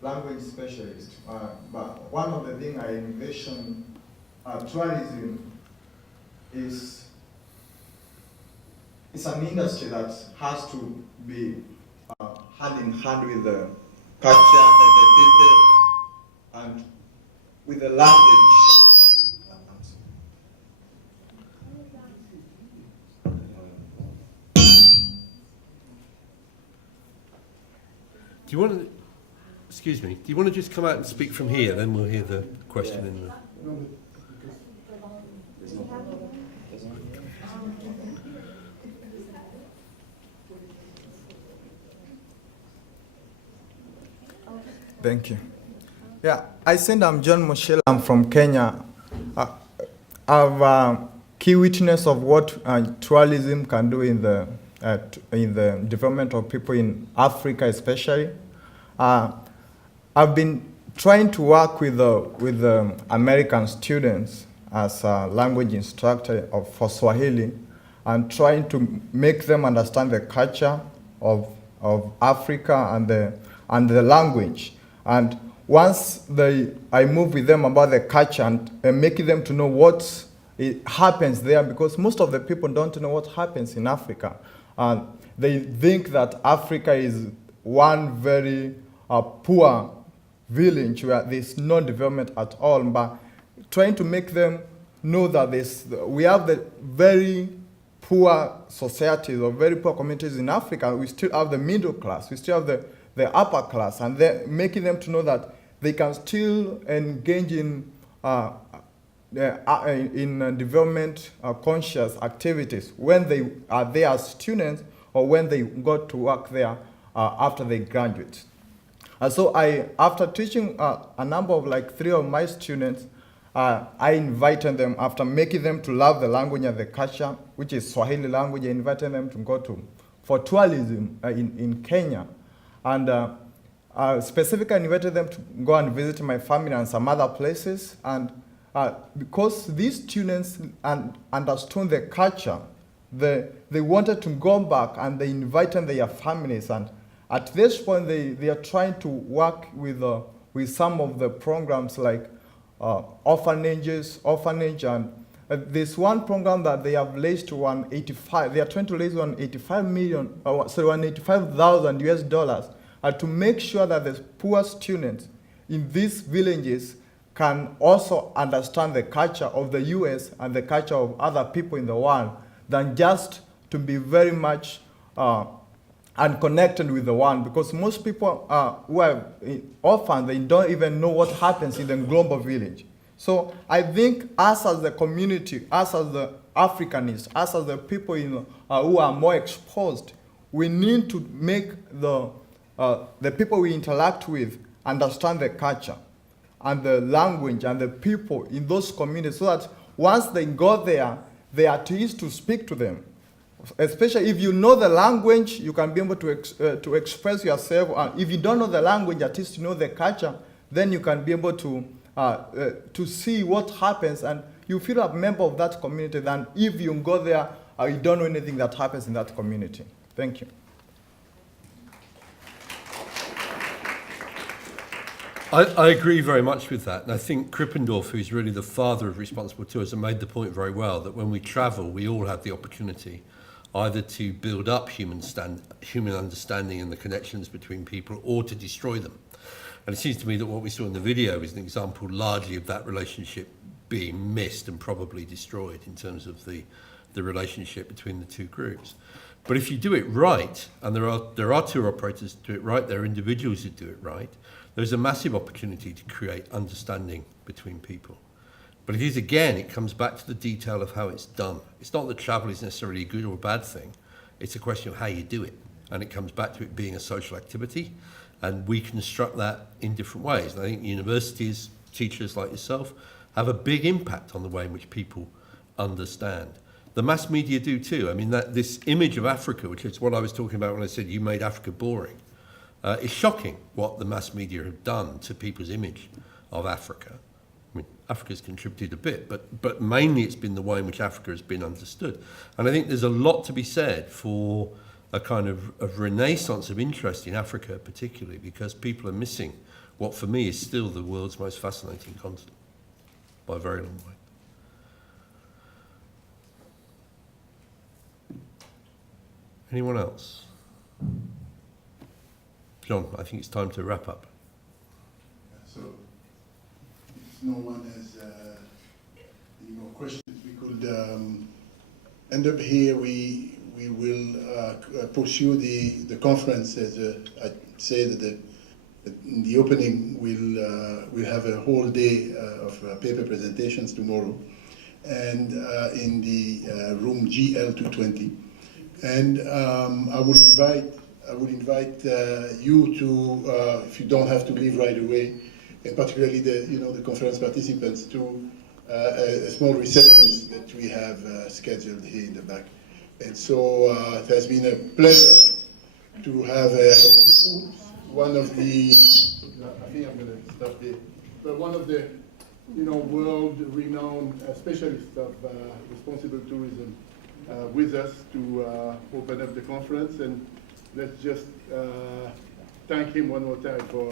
language specialist, but one of the things I envision tourism is it's an industry that has to be hand in hand with the culture of the people and with the language. Do you want to, excuse me, do you want to just come out and speak from here, then we'll hear the question in the... Thank you. Yeah, I'm John Mushela. I'm from Kenya. I've key witness of what tourism can do in the development of people in Africa, especially. I've been trying to work with the American students as a language instructor for Swahili, and trying to make them understand the culture of Africa and the language. And once I move with them about the culture and making them to know what happens there, because most of the people don't know what happens in Africa. They think that Africa is one very poor village where there's no development at all, but trying to make them know that we have the very poor societies or very poor communities in Africa. We still have the middle class, we still have the upper class, and making them to know that they can still engage in development conscious activities when they are there as students or when they go to work there after they graduate. And so after teaching a number of 3 of my students, I invited them, after making them to love the language and the culture, which is Swahili language, I invited them to go for tourism in Kenya. And specifically I invited them to go and visit my family and some other places. And because these students understood the culture, they wanted to go back, and they invited their families. And at this point, they are trying to work with some of the programs like orphanage, and there's one program that they have raised they are trying to raise $185,000 US to make sure that the poor students in these villages can also understand the culture of the US and the culture of other people in the world, than just to be very much unconnected with the world. Because most people who are orphans, they don't even know what happens in the global village. So I think us as the community, us as the Africanists, us as the people who are more exposed, we need to make the people we interact with understand the culture and the language and the people in those communities, so that once they go there, they are at ease to speak to them. Especially if you know the language, you can be able to express yourself. If you don't know the language, at least you know the culture, then you can be able to see what happens, and you feel a member of that community than if you go there, you don't know anything that happens in that community. Thank you. I agree very much with that, and I think Krippendorf, who's really the father of responsible tourism, made the point very well that when we travel, we all have the opportunity either to build up human understanding and the connections between people, or to destroy them. And it seems to me that what we saw in the video is an example largely of that relationship being missed and probably destroyed in terms of the relationship between the two groups. But if you do it right, and there are tour operators who do it right, there are individuals who do it right, there's a massive opportunity to create understanding between people. But it comes back to the detail of how it's done. It's not that travel is necessarily a good or a bad thing. It's a question of how you do it. And it comes back to it being a social activity. And we construct that in different ways. And I think universities, teachers like yourself, have a big impact on the way in which people understand. The mass media do too. I mean, this image of Africa, which is what I was talking about when I said you made Africa boring, it's shocking what the mass media have done to people's image of Africa. I mean, Africa's contributed a bit, but mainly it's been the way in which Africa has been understood. And I think there's a lot to be said for a kind of renaissance of interest in Africa, particularly because people are missing what for me is still the world's most fascinating continent by a very long way. Anyone else? John, I think it's time to wrap up. So, if no one has any more questions, we could end up here. We will pursue the conference, as I said. In the opening, we'll have a whole day of paper presentations tomorrow, and in the room GL220. And I would invite you to, if you don't have to leave right away, and particularly the conference participants, to a small receptions that we have scheduled here in the back. And so it has been a pleasure to have one of the, I think I'm going to stop there, but one of the, world-renowned specialists of responsible tourism with us to open up the conference. And let's just thank him one more time for